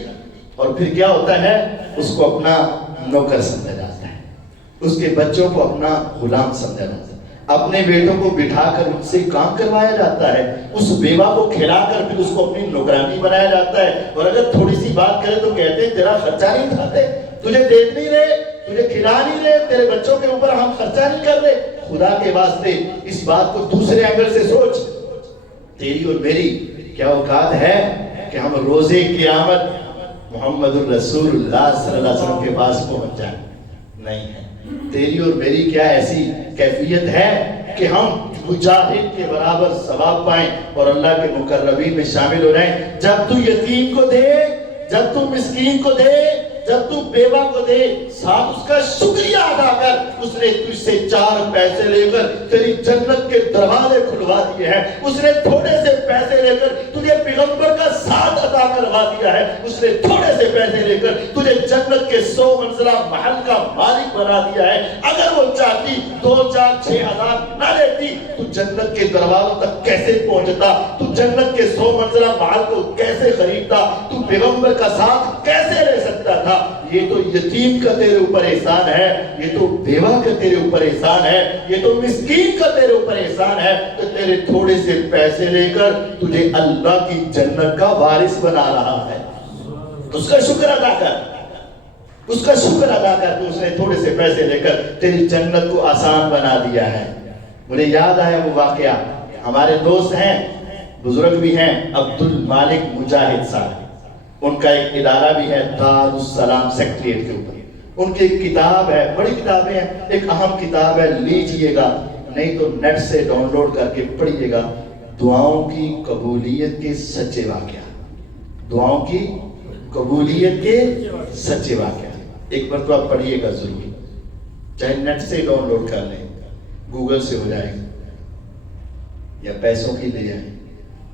اور پھر کیا ہوتا ہے اس کو اپنا نوکر سمجھا جاتا ہے، اس کے بچوں کو اپنا غلام سمجھا جاتا ہے، اپنے بیٹوں کو بٹھا کر ان سے کام کروایا جاتا ہے، اس بیوہ کو کھلا کر پھر اس کو اپنی نوکرانی بنایا جاتا ہے، اور اگر تھوڑی سی بات کرے تو کہتے ہیں تیرا خرچہ نہیں اٹھاتے، تجھے دیکھ نہیں رہے, تجھے کھلا نہیں رہے, تیرے بچوں کے اوپر ہم خرچہ نہیں کر رہے. خدا کے واسطے اس بات کو دوسرے اینگل سے سوچ. تیری اور میری کیا اوقات ہے کہ ہم روزے قیامت محمد الرسول اللہ صلی اللہ علیہ وسلم کے پاس پہنچ جائیں؟ نہیں ہے. تیری اور میری کیا ایسی کیفیت ہے کہ ہم مجاہد کے برابر ثواب پائیں اور اللہ کے مقربین میں شامل ہو رہے؟ جب تو یتیم کو دے, جب تو مسکین کو دے, جب تو بیوہ کو دے, ساتھ اس کا شکریہ ادا کر. اس نے تجھ سے 4 پیسے لے کر تیری جنت کے دروازے کھلوا دیے ہیں. اس نے تھوڑے سے پیسے لے کر تجھے پیغمبر کا ساتھ عطا کروا دیا ہے. اس نے تھوڑے سے پیسے لے کر تجھے جنت کے 100 منزلہ محل کا مالک بنا دیا ہے. اگر وہ چاہتی 2, 4, 6 ہزار نہ لیتی تو جنت کے دروازوں تک کیسے پہنچتا؟ تو جنت کے 100 منزلہ محل کو کیسے خریدتا؟ تو پیغمبر کا ساتھ کیسے لے سکتا تھا؟ یہ تو یتیم کا تیرے اوپر احسان ہے, یہ تو بیوہ کا تیرے اوپر احسان ہے, یہ تو مسکین کا تیرے اوپر احسان ہے کہ تیرے تھوڑے سے پیسے لے کر تجھے اللہ کی جنت کا وارث بنا رہا ہے. اس کا شکر ادا کر, اس کا شکر ادا کر کہ اس نے تھوڑے سے پیسے لے کر تیری جنت کو آسان بنا دیا ہے. مجھے یاد آیا وہ واقعہ, ہمارے دوست ہیں, بزرگ بھی ہیں, عبد المالک مجاہد صاحب. ان کا ایک ادارہ بھی ہے دار السلام سیکریٹریٹ کے اوپر. ان کی ایک کتاب ہے, بڑی کتابیں ہیں, ایک اہم کتاب ہے, لیجئے گا, نہیں تو نیٹ سے ڈاؤن لوڈ کر کے پڑھیے گا. دعاؤں کی قبولیت کے سچے واقعات, دعاؤں کی قبولیت کے سچے واقعات. ایک مرتبہ پڑھیے گا ضرور, چاہے نیٹ سے ڈاؤن لوڈ کر لیں, گوگل سے ہو جائے گا یا پیسوں کی لے جائیں.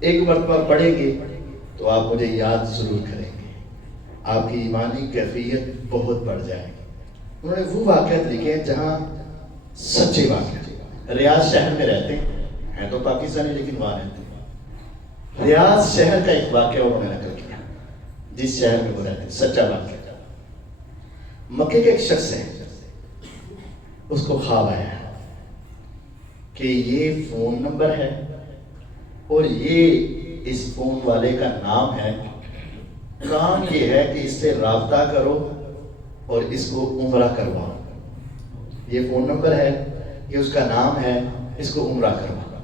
ایک مرتبہ پڑھیں گے تو آپ مجھے یاد ضرور کریں گے, آپ کی ایمانی کیفیت بہت بڑھ جائے گی. انہوں نے وہ واقعات لکھے ہیں جہاں سچے واقعات. ریاض شہر میں رہتے ہیں تو پاکستانی لیکن وہاں رہتے ہیں. ریاض شہر کا ایک واقعہ انہوں نے نقل کیا, جس شہر میں وہ رہتے ہیں, سچا واقعہ. مکے کے ایک شخص ہے, اس کو خواب آیا کہ یہ فون نمبر ہے اور یہ اس فون والے کا نام ہے, کام یہ ہے کہ اس سے رابطہ کرو اور اس کو عمرہ کرواؤ. یہ فون نمبر ہے, یہ اس کا نام ہے, اس کو عمرہ کرواؤ.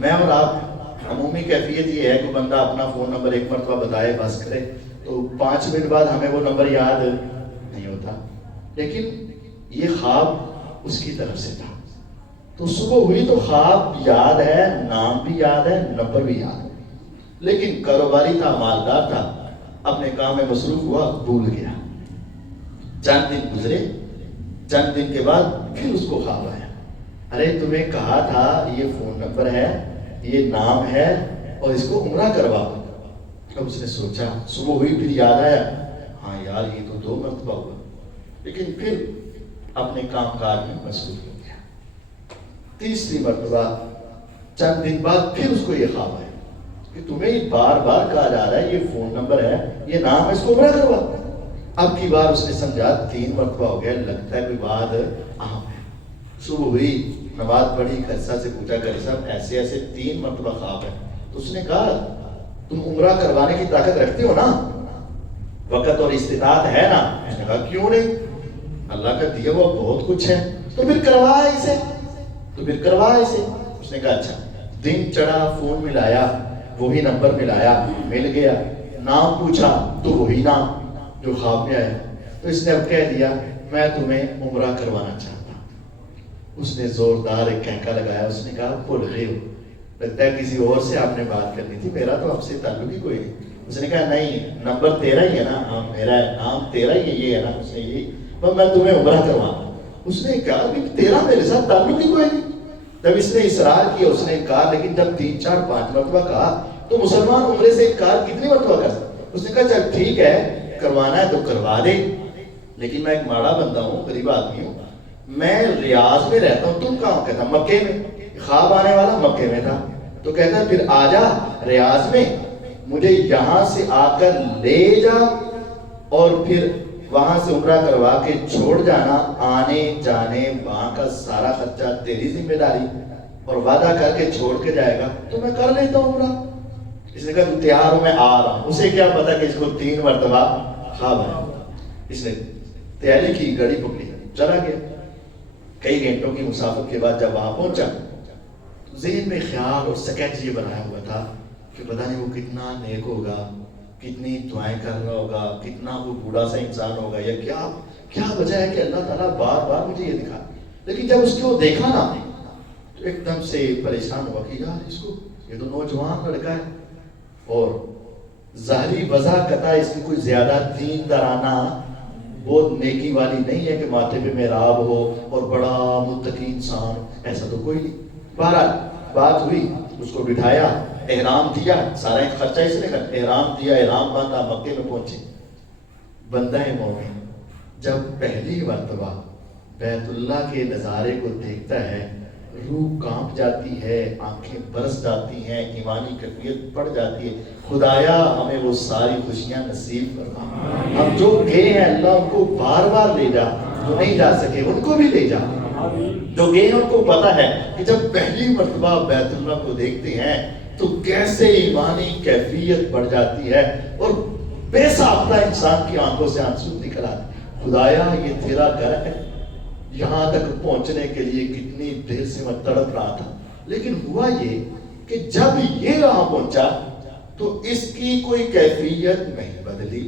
میں اور آپ عمومی کیفیت یہ ہے کہ بندہ اپنا فون نمبر ایک مرتبہ بتائے بس کرے تو 5 منٹ بعد ہمیں وہ نمبر یاد نہیں ہوتا. لیکن یہ خواب اس کی طرف سے تھا. تو صبح ہوئی تو خواب یاد ہے, نام بھی یاد ہے, نمبر بھی یاد ہے, لیکن کاروباری تھا, مالدار تھا, اپنے کام میں مصروف ہوا, بھول گیا. چند دن گزرے, چند دن کے بعد پھر اس کو خواب آیا, ارے تمہیں کہا تھا یہ فون نمبر ہے, یہ نام ہے اور اس کو عمرہ کرواؤ. اب اس نے سوچا, صبح ہوئی پھر یاد آیا, ہاں یار یہ تو 2 مرتبہ ہوا, لیکن پھر اپنے کام کاج میں مصروف ہو گیا. تیسری مرتبہ چند دن بعد پھر اس کو یہ خواب آیا کہ تمہیں بار بار کہا جا رہا ہے یہ فون نمبر ہے, یہ نام ہے, اس کو عمرہ کروا. اب کی بار اس نے سمجھا 3 مرتبہ ہو گیا, لگتا ہے کوئی بات اہم ہے. صبح ہوئی, نماز پڑھی, قصہ سے پوچھا کہ صاحب ایسے ایسے 3 مرتبہ خواب ہے. تو اس نے کہا تم عمرہ کروانے کی طاقت رکھتے ہو نا, وقت اور استطاعت ہے نا؟ اس نے کہا کیوں نہیں, اللہ کا دیا ہوا بہت کچھ ہے, تو پھر کروا اسے, تو پھر کروا اسے. اس نے کہا اچھا. دن چڑھا, فون ملایا, وہی نمبر ملایا, مل گیا, نام پوچھا تو وہی نام جو خواب میں آیا. تو اس نے اب کہہ دیا میں تمہیں عمرہ کروانا چاہتا ہوں. اس نے زوردار ایک کہکا لگایا, اس نے کہا بھول گئے ہو, لگتا ہے کسی اور سے آپ نے بات کرنی تھی, میرا تو آپ سے تعلق ہی کوئی نہیں. اس نے کہا نہیں, نمبر تیرا ہی ہے نا, ہاں میرا ہے, نام تیرا ہی ہے, یہ ہے نا. اس نے یہی, میں تمہیں عمرہ کروانا. اس نے کہا کہ تیرا میرے ساتھ تعلق ہی کوئی نہیں. جب اس نے اصرار کیا, اس نے کہا, لیکن جب 3, 4, 5 مرتبہ کہا تو مسلمان عمرے سے انکار کتنی مرتبہ کر سکتا؟ اس نے کہا چل ٹھیک ہے, کروانا ہے تو کروا دے, لیکن میں ایک ماڑا بندہ ہوں, غریب آدمی ہوں, میں ریاض میں رہتا ہوں, تم کہاں؟ کہتا مکے میں. خواب آنے والا مکے میں تھا, تو کہتا پھر آ جا ریاض میں, مجھے یہاں سے آ کر لے جا اور پھر وہاں سے عمرہ کروا کے چھوڑ جانا, آنے جانے وہاں کا سارا خرچہ تیری ذمہ داری, اور وعدہ کر کے چھوڑ کے جائے گا تو میں کر لیتا ہوں عمرہ. اس نے کہا تو تیار ہو, میں آ رہا ہوں. اسے کیا پتا کہ اس کو 3 مرتبہ خواب ہے. اس نے تیاری کی، گاڑی پکڑی، چلا گیا. کئی گھنٹوں کی مسافت کے بعد جب وہاں پہنچا تو ذہن میں خیال اور سکیچ یہ بنایا ہوا تھا کہ پتہ نہیں وہ کتنا نیک ہوگا، کتنی دعائیں کر رہا ہوگا، کتنا وہ بوڑھا سا انسان ہوگا، یا کیا وجہ ہے کہ اللہ تعالیٰ بار بار مجھے یہ دکھا. لیکن جب اس کو دیکھا نا تو ایک دم سے پریشان ہوا کہ یار اس کو، یہ تو نوجوان لڑکا ہے اور ظاہری وضع قطع اس کی کوئی زیادہ دین دارانہ بہت نیکی والی نہیں ہے کہ ماتھے پہ محراب ہو اور بڑا متقی انسان، ایسا تو کوئی نہیں. بہرحال بات ہوئی، اس کو بٹھایا، احرام دیا، سارا ایک خرچہ اس نے کر، احرام دیا، احرام باندھا، مکے میں پہنچے. بندہ مومن جب پہلی مرتبہ بیت اللہ کے نظارے کو دیکھتا ہے روح کانپ جاتی ہے، آنکھیں برس جاتی ہیں، ایمانی کیفیت پڑ جاتی ہے. خدایا ہمیں وہ ساری خوشیاں نصیب فرما. ہم جو گئے ہیں اللہ ان کو بار بار لے جا، جو نہیں جا سکے ان کو بھی لے جا. جو گئے ہیں ان کو پتا ہے کہ جب پہلی مرتبہ بیت اللہ کو دیکھتے ہیں تو کیسے ایمانی کیفیت بڑھ جاتی ہے اور بے ساختہ انسان کی آنکھوں سے آنسو نکل آتے. خدایا یہ تیرا گھر ہے، یہاں تک پہنچنے کے لیے کتنی دیر سے میں تڑپ رہا تھا. لیکن ہوا یہ کہ جب یہ یہاں پہنچا تو اس کی کوئی کیفیت نہیں بدلی.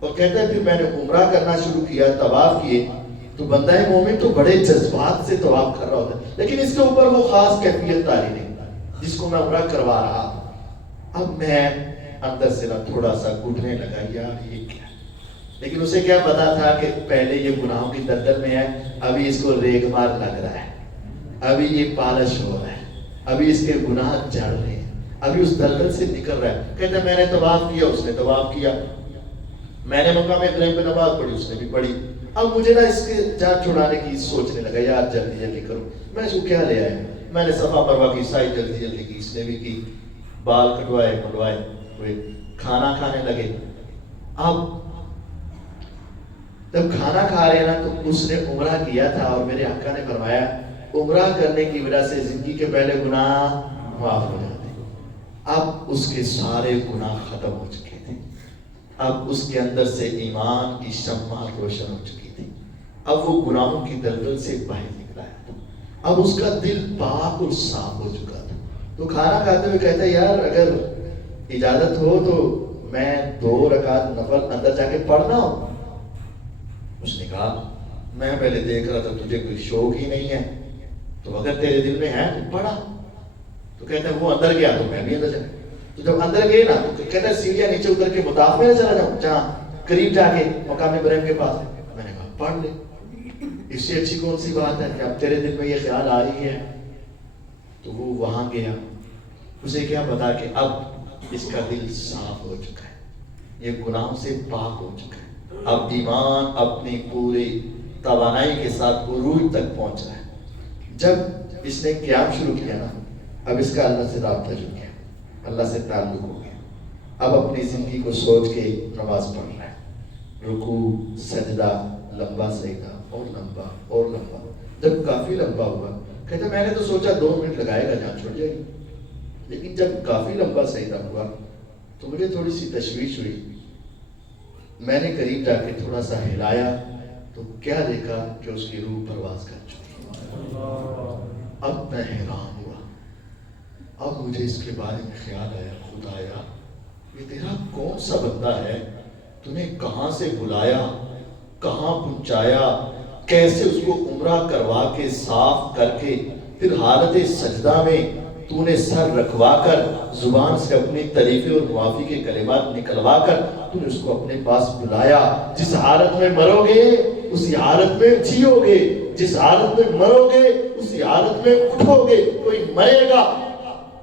اور کہتا ہے پھر میں نے عمرہ کرنا شروع کیا، طواف کیے تو بندہ مومن تو بڑے جذبات سے طواف کر رہا ہوتا ہے، لیکن اس کے اوپر وہ خاص کیفیت تاری نہیں جس کو میں عمرہ کروا رہا تھا. اب میں اندر سے نا تھوڑا سا گھٹنے لگا، یار یہ کیا. لیکن اسے کیا پتا تھا کہ پہلے یہ گناہوں کی دلدل میں ہے، ابھی اس کو ریگ مار لگ رہا ہے، ابھی یہ پالش ہو رہا ہے، ابھی اس کے گناہ جڑ رہے ہیں، ابھی اس دلدل سے نکل رہا ہے. کہتے میں نے طواف کیا، اس نے طواف کیا، میں نے مقام ابراہیم پہ نماز پڑھی، اس نے بھی پڑھی. اب مجھے نا اس کے جان چھڑانے کی سوچنے لگا، یار جلدی جلدی کروں. میں اس کو کیا لے آیا، میں نے صفا مروہ کی سائی جلدی جلدی کی، اس نے بھی کی، بال کٹوائے منڈوائے ہوئے، کھانا کھانے لگے. اب جب کھانا کھا رہے ہیں نا تو اس نے عمرہ کیا تھا اور میرے آقا نے فرمایا عمرہ کرنے کی وجہ سے زندگی کے پہلے گناہ معاف ہو جاتے. اب اس کے سارے گناہ ختم ہو چکے تھے، اب اس کے اندر سے ایمان کی شمع روشن ہو چکی تھی، اب وہ گناہوں کی دلدل سے باہر نکلا تھا، اب اس کا دل پاک اور صاف ہو چکا تھا. تو کھانا کھاتے ہوئے کہتا ہے یار اگر اجازت ہو تو میں 2 رکعت نفل اندر جا کے پڑھنا ہو. اس نے کہا میں پہلے دیکھ رہا تھا تجھے کوئی شوق ہی نہیں ہے، تو اگر تیرے دل میں ہے تو پڑھا. تو کہتا ہے وہ اندر گیا تو میں بھی اندر چلا. تو جب اندر گئے نا تو کہتا ہے سیڑھیاں نیچے اتر کے مطاف میں چلا جاؤں جہاں قریب جا کے مقام ابراہیم کے پاس. میں نے کہا پڑھ لے، اس سے اچھی کون سی بات ہے کہ اب تیرے دل میں یہ خیال آ رہی ہے. تو وہ وہاں گیا، اسے کیا پتا کہ اب اس کا دل صاف ہو چکا ہے، یہ گناہوں سے پاک ہو چکا ہے، اب ایمان اپنی پوری توانائی کے ساتھ عروج تک پہنچ رہا ہے. جب اس نے قیام شروع کیا نا اب اس کا اللہ سے رابطہ جڑ گیا، اللہ سے تعلق ہو گیا. اب اپنی زندگی کو سوچ کے نماز پڑھ رہا ہے، رکوع سجدہ لمبا سجدہ اور لمبا اور لمبا. جب کافی لمبا ہوا کہتا میں نے تو سوچا 2 منٹ لگائے گا جان چھوڑ جائے گی، لیکن جب کافی لمبا سجدہ ہوا تو مجھے تھوڑی سی تشویش ہوئی. میں نے قریب جا کے تھوڑا سا ہلایا تو کیا دیکھا کہ اس کی روح پرواز کر چکی. اب میں حیران ہوا، اب مجھے اس کے بارے میں خیال آیا، خدایا یہ تیرا کون سا بندہ ہے، تو نے کہاں سے بلایا، کہاں پہنچایا، کیسے اس کو عمرہ کروا کے صاف کر کے پھر حالت سجدہ میں تو نے سر رکھوا کر زبان سے اپنی تعریفیں اور معافی کے کلمات نکلوا کر تو نے اس کو اپنے پاس بلایا. جس حالت میں مرو گے اسی حالت میں جیو گے، جس حالت میں مرو گے اسی حالت میں اٹھو گے. کوئی مرے گا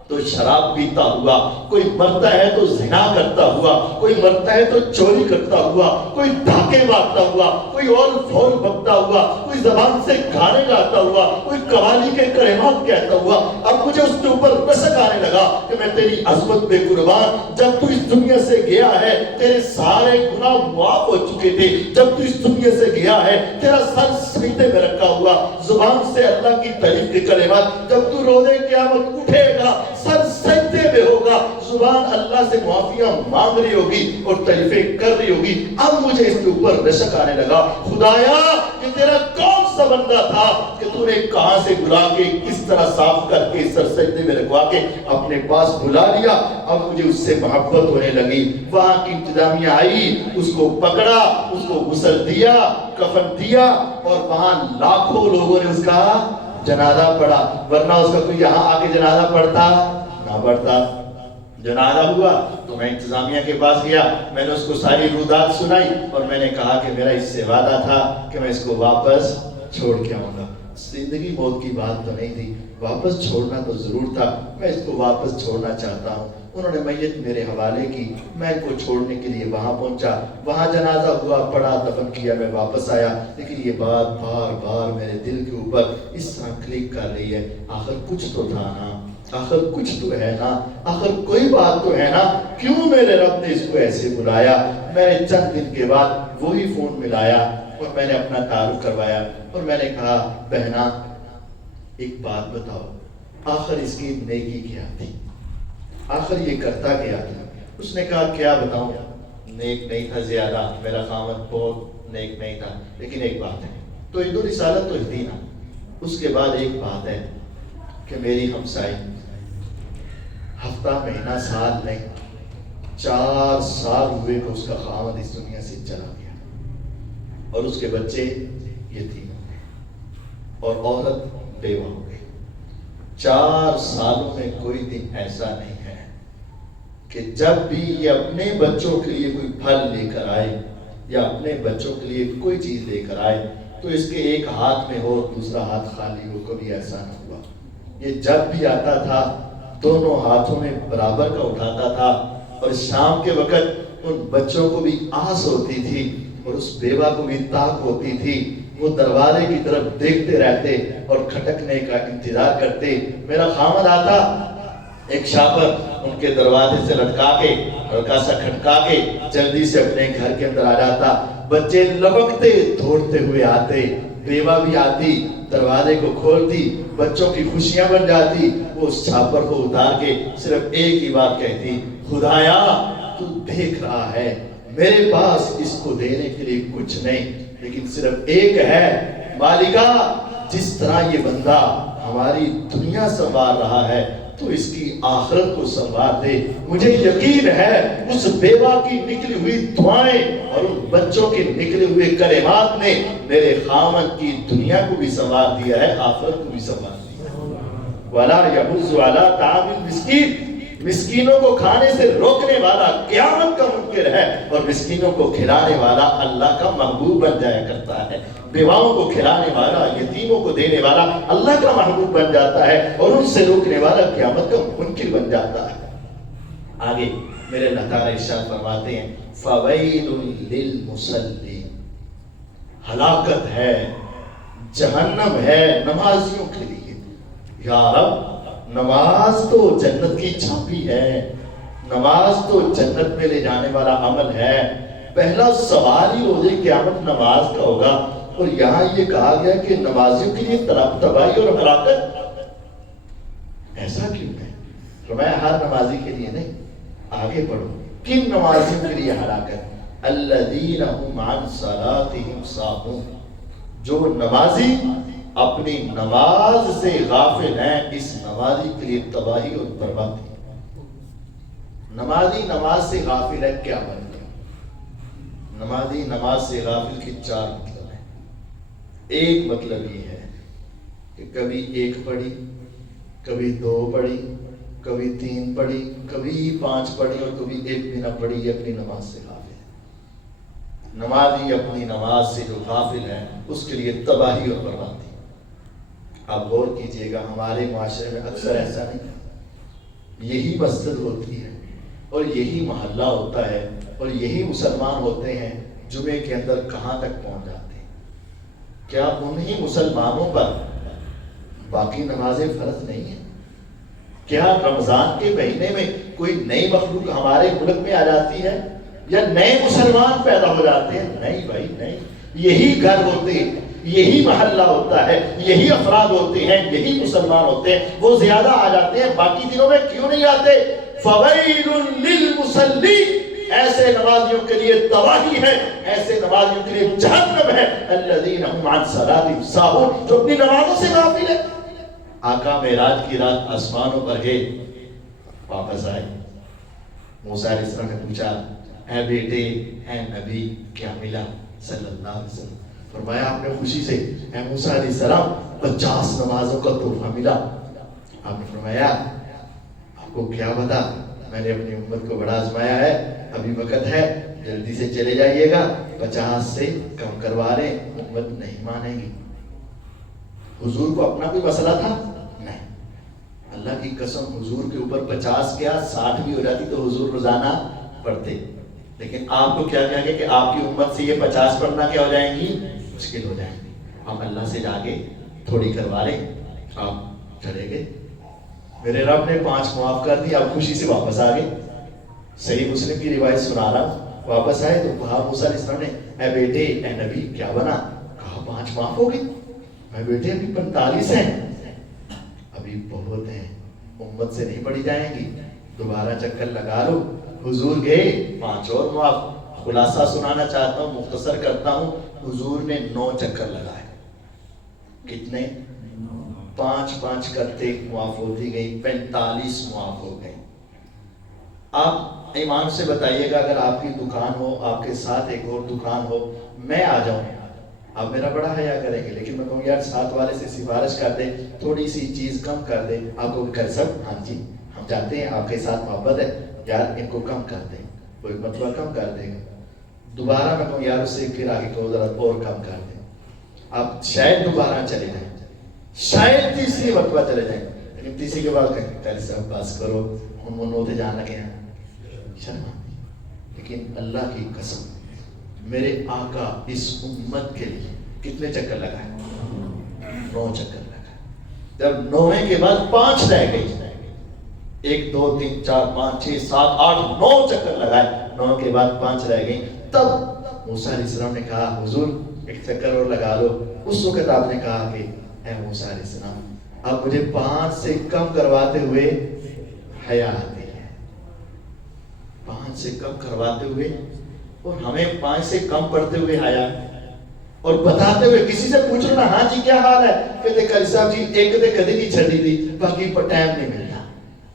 تو شراب پیتا ہوا، کوئی مرتا ہے تو زنا کرتا ہوا، کوئی مرتا ہے تو چوری کرتا ہوا، کوئی ڈھاکے مارتا ہوا، کوئی اور فول بکتا ہوا، کوئی زبان سے گانے گاتا ہوا، کوئی قوالی کے کلمات کہتا ہوا. اب مجھے اس کے اوپر رشک آنے لگا کہ میں تیری عظمت بے قربان، جب تو اس دنیا سے گیا ہے تیرے سارے گناہ معاف ہو چکے تھے، جب تو اس دنیا سے گیا ہے تیرا سر سجدے میں رکھا ہوا، زبان سے اللہ کی تعریف کے کلمات، جب تو روزے قیامت اٹھے گا سر سجدے میں ہوگا, زبان اللہ سے معافیاں مانگ رہی ہوگی اور تعریفیں کر رہی ہوگی. اب مجھے اس کے اوپر رشک آنے لگا, خدایا کہ تیرا کون سا بندہ تھا کہ تو نے کہاں سے بلا کے کس طرح صاف کر کے سر سجدے میں رکھوا کے اپنے پاس بلا لیا. اب مجھے اس سے محبت ہونے لگی. وہاں کی انتظامیہ آئی, اس کو پکڑا, اس کو غسل دیا, کفن دیا, اور وہاں لاکھوں لوگوں نے اس کا جنازہ پڑھا. ورنہ اس کا کوئی یہاں آ کے جنازہ پڑھتا نہ پڑھتا. جنازہ ہوا تو میں انتظامیہ کے پاس گیا, میں نے اس کو ساری رودات سنائی اور میں نے کہا کہ میرا اس سے وعدہ تھا کہ میں اس کو واپس چھوڑ کے آؤں گا. زندگی موت کی بات تو نہیں تھی, واپس چھوڑنا تو ضرور تھا, میں اس کو واپس چھوڑنا چاہتا ہوں. انہوں نے میت میرے حوالے کی, میں ان کو چھوڑنے کے لیے وہاں پہنچا, وہاں جنازہ ہوا, پڑھا, دفن کیا, میں واپس آیا. لیکن یہ بات بار بار میرے دل کے اوپر اس طرح کلک کر رہی ہے, آخر کچھ تو تھا نا, آخر کچھ تو ہے نا, آخر کوئی بات تو ہے نا, کیوں میرے رب نے اس کو ایسے بلایا. میں نے چند دن کے بعد وہی فون ملایا اور میں نے اپنا تعارف کروایا اور میں نے کہا بہنا ایک بات بتاؤ, آخر اس کی نیکی کیا تھی, آخر یہ کرتا کیا تھا. اس نے کہا کیا بتاؤں, نیک نہیں تھا زیادہ, میرا خامد بہت نیک نہیں تھا, لیکن ایک بات ہے, تو عید و رسالت تو ہی نا. اس کے بعد ایک بات ہے کہ میری ہمسائی ہفتہ مہینہ سال نہیں 4 سال ہوئے کہ اس کا خامد اس دنیا سے چلا گیا اور اس کے بچے یتیم ہو گئے اور عورت بیوہ ہو گئی. 4 سالوں میں کوئی دن ایسا نہیں ہے کہ جب بھی یہ اپنے بچوں کے لیے کوئی پھل لے کر آئے یا اپنے بچوں کے لیے کوئی چیز لے کر آئے تو اس کے ایک ہاتھ میں ہو دوسرا ہاتھ خالی ہو. کبھی ایسا نہ ہوا. یہ جب بھی آتا تھا دونوں ہاتھوں میں برابر کا اٹھاتا تھا, اور شام کے وقت ان بچوں کو بھی آس ہوتی تھی اور اس بیوہ کو بھی طاق ہوتی تھی. وہ دروازے کی طرف دیکھتے رہتے اور کھٹکنے کا انتظار کرتے. میرا خامد آتا, ایک شاپر ان کے دروازے سے لٹکا کے ہلکا سا کھٹکا کے جلدی سے اپنے گھر کے اندر آ جاتا. بچے لپکتے دوڑتے ہوئے آتے, بیوہ بھی آتی, دروازے کو کھولتی, بچوں کی خوشیاں بن جاتی. وہ اس چھاپر کو اتار کے صرف ایک ہی بات کہتی, خدایا تو دیکھ رہا ہے میرے پاس اس کو دینے کے لیے کچھ نہیں, لیکن صرف ایک ہے مالکا, جس طرح یہ بندہ ہماری دنیا سنوار رہا ہے تو اس کی آخرت کو سنوار دے. مجھے یقین ہے اس بیوہ کی نکلی ہوئی دعائیں اور ان بچوں کے نکلے ہوئے کلمات نے میرے خامد کی دنیا کو بھی سنوار دیا ہے, آخرت کو بھی سنوار دیا ہے. وَلَا يَحُضُّ عَلَىٰ طَعَامِ الْمِسْكِينِ, مسکینوں کو کھانے سے روکنے والا قیامت کا منکر ہے, اور مسکینوں کو کھلانے والا اللہ کا محبوب بن جایا کرتا ہے. بیواؤں کو کھلانے والا, یتیموں کو دینے والا اللہ کا محبوب بن جاتا ہے, اور ان سے روکنے والا قیامت کا منکر بن جاتا ہے. آگے میرے اللہ تعالیٰ ارشاد فرماتے ہیں فَوَيْلٌ لِّلْمُصَلِّينَ, ہلاکت ہے, جہنم ہے نمازیوں کے لیے. یا رب نماز تو جنت کی چھاپی ہے, نماز تو جنت میں لے جانے والا عمل ہے. پہلا سوال ہی روزے قیامت نماز کا ہوگا, اور یہاں یہ کہا گیا کہ نمازیوں کے لیے تباہی اور ہلاکت. ایسا کیوں ہے؟ فرمایا ہر نمازی کے لیے نہیں, آگے پڑھو کن نمازیوں کے لیے ہلاکت, الذین هم عن صلاتهم ساہون, جو نمازی اپنی نماز سے غافل ہیں, اس نمازی کے لیے تباہی اور بربادی. نمازی نماز سے غافل ہے, کیا مطلب؟ نمازی نماز سے غافل کے 4 مطلب ہیں. ایک مطلب یہ ہے کہ کبھی 1 پڑھی, کبھی 2 پڑھی, کبھی 3 پڑھی, کبھی 5 پڑھی, اور کبھی 1 بھی نہ پڑھی, یہ اپنی نماز سے غافل ہے. نمازی اپنی نماز سے جو غافل ہے اس کے لیے تباہی اور بربادی. آپ غور کیجئے گا, ہمارے معاشرے میں اکثر ایسا نہیں, یہی مسجد ہوتی ہے اور یہی محلہ ہوتا ہے اور یہی مسلمان ہوتے ہیں, جمعے کے اندر کہاں تک پہنچ جاتے ہیں. کیا انہی مسلمانوں پر باقی نمازیں فرض نہیں ہیں؟ کیا رمضان کے مہینے میں کوئی نئی مخلوق ہمارے ملک میں آ جاتی ہے یا نئے مسلمان پیدا ہو جاتے ہیں؟ نہیں بھائی نہیں. یہی گھر ہوتے, یہی محلہ ہوتا ہے, یہی افراد ہوتے ہیں, یہی مسلمان ہوتے ہیں, وہ زیادہ آ جاتے ہیں, باقی دنوں میں کیوں نہیں آتے؟ فَوَيْلٌ لِّلْمُصَلِّينَ, ایسے نمازیوں کے لیے تباہی ہے, ایسے نمازیوں کے لیے جہنم ہے, الَّذِينَ هُمْ عَنْ صَلَاتِهِمْ سَاهُونَ, جو اپنی نمازوں سے غافل ہے. آقا معراج کی رات آسمانوں پر گئے, واپس آئے. موسیٰ علیہ السلام نے پوچھا, اے بیٹے, اے نبی, کیا ملا؟ صلی اللہ علیہ وسلم فرمایا, آپ نے خوشی سے, اے موسیٰ علیہ السلام, 50 نمازوں کا تحفہ ملا. آپ نے فرمایا, آپ کو کیا پتا, میں نے اپنی امت کو بڑا آزمایا ہے, ابھی وقت ہے, جلدی سے چلے جائیے گا, 50 سے کم کروا رہے, امت نہیں مانیں گی. حضور کو اپنا کوئی مسئلہ تھا؟ نہیں. اللہ کی قسم, حضور کے اوپر 50 کیا 60 بھی ہو جاتی تو حضور روزانہ پڑھتے. لیکن آپ کو کیا کہا گیا کہ آپ کی امت سے یہ 50 پڑھنا کیا ہو جائیں گی, مشکل ہو جائیں گی. ہم اللہ سے جا کے تھوڑی کروا لیں, آپ چلے گئے, میرے رب نے 5 معاف کر دی, آپ خوشی سے واپس آ گئے. صحیح مسلم کی روایت سنا رہا ہوں. واپس آئے تو کہا موسیٰ علیہ السلام نے, اے بیٹے, اے نبی, کیا بنا؟ کہا 5 معاف ہو گئے. اے بیٹے, ابھی 45 ہیں. ابھی بہت ہیں, امت سے نہیں پڑھی جائیں گی, دوبارہ چکر لگا لو. حضور گئے, 5 اور معاف. خلاصہ سنانا چاہتا ہوں, مختصر کرتا ہوں. حضور نے 9 چکر لگائے. کتنے؟ 5 کرتے معاف ہوتی گئی, 45 معاف ہو گئی. آپ ایمان سے بتائیے گا, اگر آپ کی دکان ہو, آپ کے ساتھ ایک اور دکان ہو, میں آ جاؤں, آپ میرا بڑا حیا کریں گے, لیکن میں کہوں یار ساتھ والے سے سفارش کر دے, تھوڑی سی چیز کم کر دے. آپ کو کر سب, ہاں جی ہم جانتے ہیں آپ کے ساتھ محبت ہے, یار ان کو کم کر دیں, کوئی مرتبہ کم کر دے گا. دوبارہ میں کہوں یار اس سے پھر آگے کو ذرا اور کم کر دیں, آپ شاید دوبارہ چلے جائیں, شاید تیسری مرتبہ چلے جائیں, لیکن تیسری کے بعد کہیں کر سب بس کرو, ہم ان ہوتے جان لگے ہیں, شرم آتی. لیکن اللہ کی قسم, میرے آقا اس امت کے لیے کتنے چکر لگائے؟ 9 چکر لگائے. جب 9 کے بعد 5 رہ گئی, 1 2 3 4 5 6 7 8 9 چکر لگائے, 9 کے بعد 5 رہ گئی. تب موسیٰ علیہ السلام نے کہا, حضور ایک چکر اور لگا لو. اس وقت آپ نے کہا کہ اے موسیٰ علیہ السلام, آپ مجھے 5 سے کم کرواتے ہوئے حیا آتی ہے, 5 سے کم کرواتے ہوئے, اور ہمیں 5 سے کم پڑھتے ہوئے حیا, اور بتاتے ہوئے کسی سے پوچھ رہا, ہاں جی کیا حال ہے, کہتے قاری صاحب جی ایک کدے کدی نہیں چھڑی تھی, باقی پر ٹائم نہیں ملتا,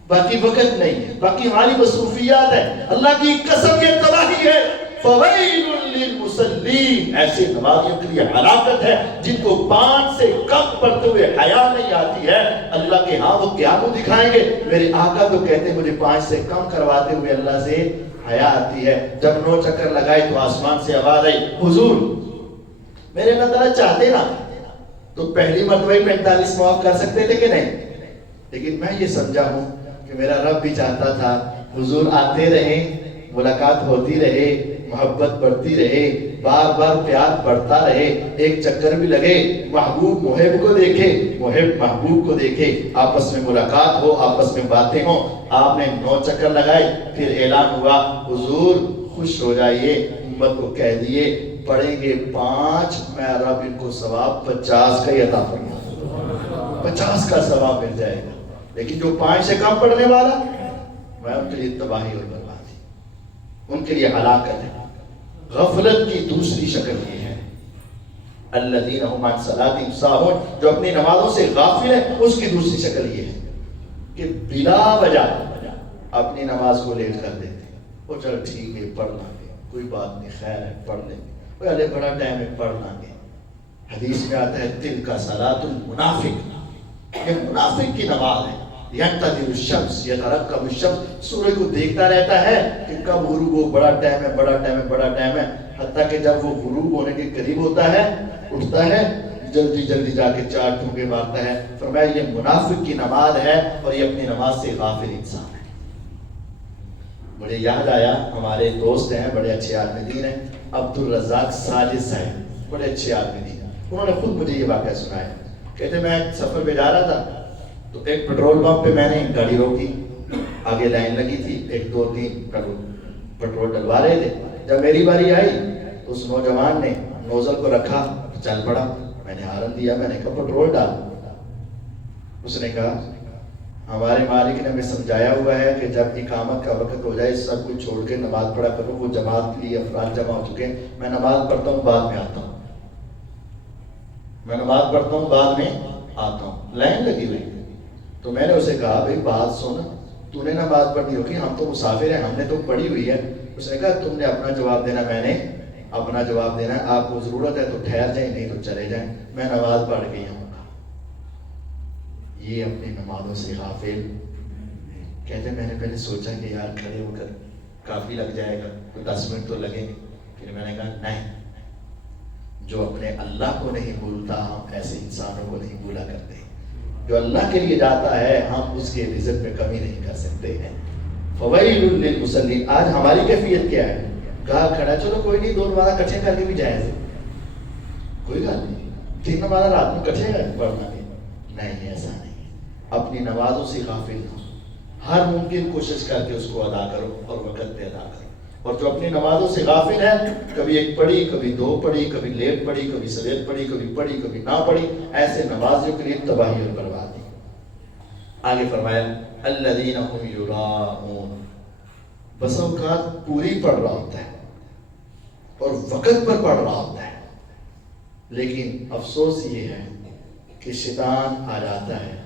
باقی وقت نہیں ہے, باقی ہماری مصروفیات ہے. اللہ کی قسم یہ تباہی ہے. فَوَيْلٌ لِّلْمُصَلِّينَ, ایسے نمازیوں کے لیے ہلاکت ہے جن کو 5 سے کم پڑھتے ہوئے حیا نہیں آتی ہے. اللہ کے ہاں وہ کیا منہ دکھائیں گے؟ میرے آقا تو کہتے مجھے 5 سے کم کرواتے ہوئے اللہ سے حیا آتی ہے. جب 9 چکر لگائے تو آسمان سے آواز آئی, حضور میرے اللہ تعالیٰ چاہتے نا تو پہلی مرتبہ 45 معاف کر سکتے تھے کہ نہیں, لیکن میں یہ سمجھا ہوں کہ میرا رب بھی چاہتا تھا حضور آتے رہیں, ملاقات ہوتی رہے, محبت بڑھتی رہے, بار بار پیار بڑھتا رہے, ایک چکر بھی لگے, محبوب محب کو دیکھے, محب محبوب کو دیکھے, آپس میں ملاقات ہو, آپس میں باتیں ہوں. آپ نے 9 چکر لگائے, پھر اعلان ہوا, حضور خوش ہو جائیے, امت کو کہہ دیے پڑھیں گے 5, میں رب ان کو ثواب 50 کا ہی عطا فرماؤں, 50 کا ثواب مل جائے گا. لیکن جو 5 سے کم پڑھنے والا, میں ان کے لیے تباہی اور بربادی, ان کے لیے ہلاکت ہے. غفلت کی دوسری شکل یہ ہے, الذین هم عن صلاتهم ساہون, جو اپنی نمازوں سے غافل ہے. اس کی دوسری شکل یہ ہے کہ بلا وجہ اپنی نماز کو لیٹ کر دیتے ہیں. وہ چل ٹھیک ہے پڑھ لیں گے, کوئی بات نہیں, خیر ہے پڑھ لیں گے, ارے بڑا ٹائم ہے پڑھ لیں گے. حدیث میں آتا ہے تلک صلاۃ المنافق, یہ منافق کی نماز ہے. ينتظر الشمس يترقب الشمس, سورج کو دیکھتا رہتا ہے کہ کب غروب ہو, بڑا ٹائم ہے بڑا ٹائم ہے بڑا ٹائم ہے, حتیٰ کہ جب وہ غروب ہونے کے قریب ہوتا ہے اٹھتا ہے, جلدی جلدی جا کے 4 ٹھونکے مارتا ہے. فرمایا یہ منافق کی نماز ہے, اور یہ اپنی نماز سے غافل انسان ہے. مجھے یاد آیا, ہمارے دوست ہیں, بڑے اچھے عالم دین ہیں, عبدالرزاق ساجد صاحب, بڑے اچھے عالم دین ہیں. انہوں نے خود مجھے یہ واقعہ سنایا. کہتے میں سفر پہ جا رہا تھا, تو ایک پیٹرول پمپ پہ میں نے گاڑی روکی, آگے لائن لگی تھی, 1 2 3 پیٹرول ڈلوا رہے تھے. جب میری باری آئی تو اس نوجوان نے نوزل کو رکھا, چل پڑا. میں نے ہارن دیا, میں نے کہا پٹرول ڈال. اس نے کہا ہمارے مالک نے ہمیں سمجھایا ہوا ہے کہ جب اقامت کا وقت ہو جائے سب کچھ چھوڑ کے نماز پڑھا کرو. وہ جماعت کے لیے افراد جمع ہو چکے ہیں, میں نماز پڑھتا ہوں بعد میں آتا ہوں, میں نماز پڑھتا ہوں بعد میں آتا ہوں. لائن لگی ہوئی. تو میں نے اسے کہا بھائی بات سن, تو نے نماز پڑھنی ہوگی, ہم تو مسافر ہیں, ہم نے تو پڑھی ہوئی ہے. اس نے کہا تم نے اپنا جواب دینا, میں نے اپنا جواب دینا ہے. آپ کو ضرورت ہے تو ٹھہر جائیں, نہیں تو چلے جائیں, میں نماز پڑھ کے آؤں گا. یہ اپنی نمازوں سے غافل. کہتے میں نے پہلے سوچا کہ یار کھڑے ہو کر کافی لگ جائے گا, تو 10 منٹ تو لگیں گے. پھر میں نے کہا نہیں, جو اپنے اللہ کو نہیں بھولتا ہم ایسے انسانوں کو نہیں بھولا کرتے. جو اللہ کے لیے جاتا ہے ہم اس کے رزق میں کمی نہیں کر سکتے ہیں. فویل للمصلین. آج ہماری کیفیت کیا ہے؟ کہا کھڑا چلو کوئی نہیں, 2 نمازیں کٹھے کر کے بھی جائز ہے, کوئی بات نہیں, 3 نمازیں رات میں کٹھے پڑھنا نہیں, ایسا نہیں. اپنی نمازوں سے غافل نہ ہو, ہر ممکن کوشش کر کے اس کو ادا کرو اور وقت پہ ادا کرو. اور جو اپنی نمازوں سے غافل ہے, کبھی 1 پڑھی, کبھی 2 پڑھی, کبھی لیٹ پڑھی, کبھی سویر پڑھی, کبھی نہ پڑھی, ایسے نمازیوں کے لیے تباہی اور بربادی. آگے فرمایا الذین هم یراؤون. بس اوقات پوری پڑھ رہا ہوتا ہے اور وقت پر پڑھ رہا ہوتا ہے, لیکن افسوس یہ ہے کہ شیطان آ جاتا ہے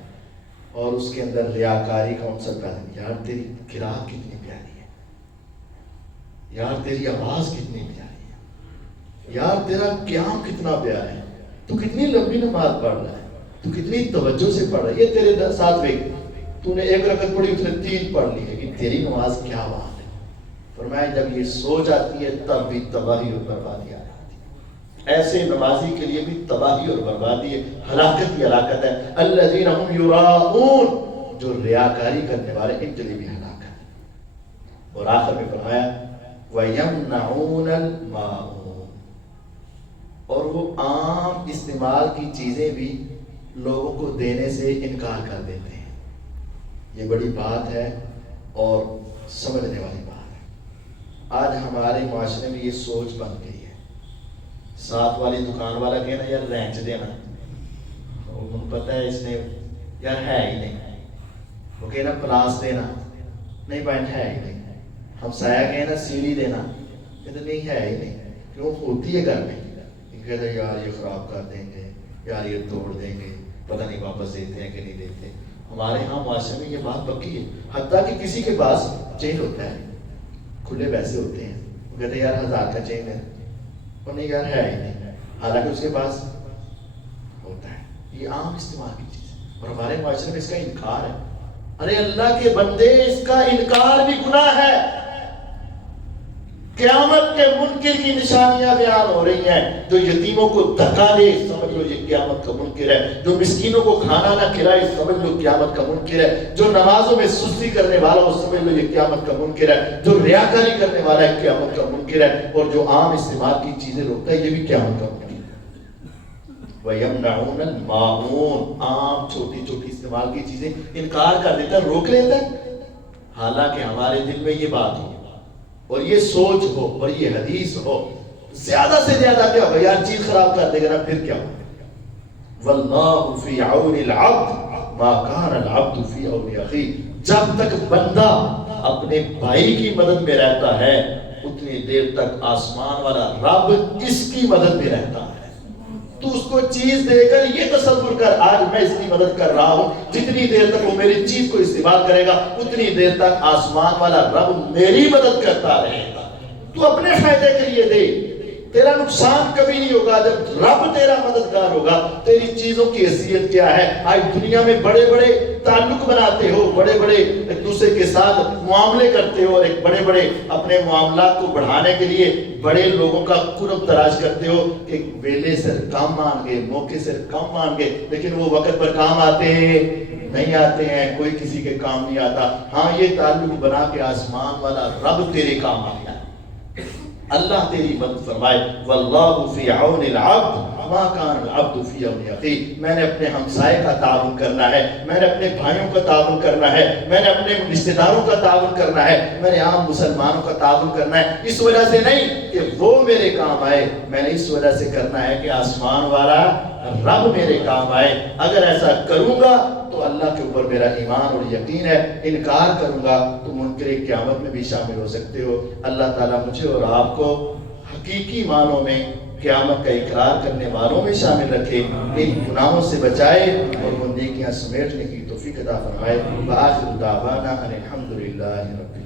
اور اس کے اندر ریاکاری کا عنصر پیدا ہے. یار تیری قرات کتنی پیاری ہے, یار تیری آواز کتنی پیاری ہے, یار تیرا قیام کتنا پیارا ہے, تو کتنی لمبی نماز پڑھ رہا ہے, تو کتنی توجہ سے پڑھ رہا ہے. یہ تیرے ساتھ ویک تو نے 1 رکعت پڑھی, اس نے 3 پڑھ لی, لیکن تیری نماز کیا بات ہے. فرمایا جب یہ سوچ آتی ہے تب بھی تباہی اور بربادی آ جاتی ہے. ایسے نمازی کے لیے بھی تباہی اور بربادی ہے, ہلاکت ہی ہلاکت ہے. الذین هم یراؤون. جو ریاکاری کرنے والے ان کے لیے بھی ہلاکت ہے. اور آخر میں فرمایا وَيَمْنَعُونَ الْمَاعُونَ. اور وہ عام استعمال کی چیزیں بھی لوگوں کو دینے سے انکار کر دیتے ہیں. یہ بڑی بات ہے اور سمجھنے والی بات ہے. آج ہمارے معاشرے میں یہ سوچ بن گئی ہے. ساتھ والی دکان والا کہنا یار رینچ دینا, انہوں پتہ ہے اس نے یار ہے ہی نہیں. وہ کہنا پلاس دینا, نہیں پوائنٹ ہے ہی نہیں. ہم سایہ کہنا سیڑھی دینا, کہتے نہیں ہے ہی نہیں. کیوں ہوتی ہے گھر میں, کہتے یار یہ خراب کر دیں گے, یار یہ توڑ دیں گے, پتہ نہیں واپس دیتے ہیں کہ نہیں دیتے. ہمارے ہاں معاشرے میں یہ بات پکی ہے. حتیٰ کہ کسی کے پاس چین ہوتا ہے, کھلے پیسے ہوتے ہیں, وہ کہتے ہیں یار 1000 کا چین ہے, وہ نہیں یار ہے ہی نہیں, حالانکہ اس کے پاس ہوتا ہے. یہ عام استعمال کی چیز ہے اور ہمارے معاشرے میں اس کا انکار ہے. ارے اللہ کے بندے, اس کا انکار بھی گناہ ہے. قیامت کے منکر کی نشانیاں بیان ہو رہی ہیں. جو یتیموں کو دھکا دے سمجھ لو یہ قیامت کا منکر ہے. جو مسکینوں کو کھانا نہ کھلائے سمجھ لو قیامت کا منکر ہے. جو نمازوں میں سستی کرنے والا ہو سمجھ لو یہ قیامت کا منکر ہے. جو ریاکاری کرنے والا ہے قیامت کا منکر ہے. اور جو عام استعمال کی چیزیں روکتا ہے یہ بھی قیامت کا منکر ہے. وَيَمْنَعُونَ الْمَاعُونَ. عام چھوٹی چھوٹی استعمال کی چیزیں انکار کر دیتا ہے, روک لیتا ہے. حالانکہ ہمارے دل میں یہ بات ہو اور یہ سوچ ہو اور یہ حدیث ہو, زیادہ سے زیادہ کیا ہو یار چیز خراب کر دے گا نا, پھر کیا ہو. وَاللَّهُ فِي عَوْنِ الْعَبْدِ مَا كَانَ الْعَبْدُ فِي عَوْنِ أَخِيهِ. جب تک بندہ اپنے بھائی کی مدد میں رہتا ہے اتنی دیر تک آسمان والا رب اس کی مدد میں رہتا ہے. تو اس کو چیز دے کر یہ تصور کر آج میں اس کی مدد کر رہا ہوں, جتنی دیر تک وہ میری چیز کو استعمال کرے گا اتنی دیر تک آسمان والا رب میری مدد کرتا رہے گا. تو اپنے فائدے کے لیے دے, تیرا نقصان کبھی نہیں ہوگا جب رب تیرا مددگار ہوگا. تیری چیزوں کی حیثیت کیا ہے؟ آج دنیا میں بڑے بڑے تعلق بناتے ہو, بڑے بڑے ایک دوسرے کے ساتھ معاملے کرتے ہو, اور ایک بڑے بڑے اپنے معاملات کو بڑھانے کے لیے بڑے لوگوں کا قرب تلاش کرتے ہو کہ ویلے سے کم مان گے, موقع سے کم مان گے, لیکن وہ وقت پر کام آتے نہیں آتے ہیں. کوئی کسی کے کام نہیں آتا. ہاں یہ تعلق بنا کے آسمان والا رب تیرے کام آ گیا. اللہ تیری مدد فرمائے. واللہ فی عون العبد ما کان العبد فی عون اخیہ. میں نے اپنے ہمسائے کا تعاون کرنا ہے, میں نے اپنے بھائیوں کا تعاون کرنا ہے, میں نے اپنے رشتہ داروں کا تعاون کرنا ہے, میں نے عام مسلمانوں کا تعاون کرنا ہے. اس وجہ سے نہیں کہ وہ میرے کام آئے, میں نے اس وجہ سے کرنا ہے کہ آسمان والا رب میرے کام آئے. اگر ایسا کروں گا تو اللہ کے اوپر میرا ایمان اور یقین ہے. انکار کروں گا تو منکر قیامت میں بھی شامل ہو سکتے ہو. اللہ تعالیٰ مجھے اور آپ کو حقیقی معنوں میں قیامت کا اقرار کرنے والوں میں شامل رکھے, ان گناہوں سے بچائے اور وہ نیکیاں سمیٹنے کی توفیق عطا فرمائے. وآخر دعوانا ان الحمد للہ رب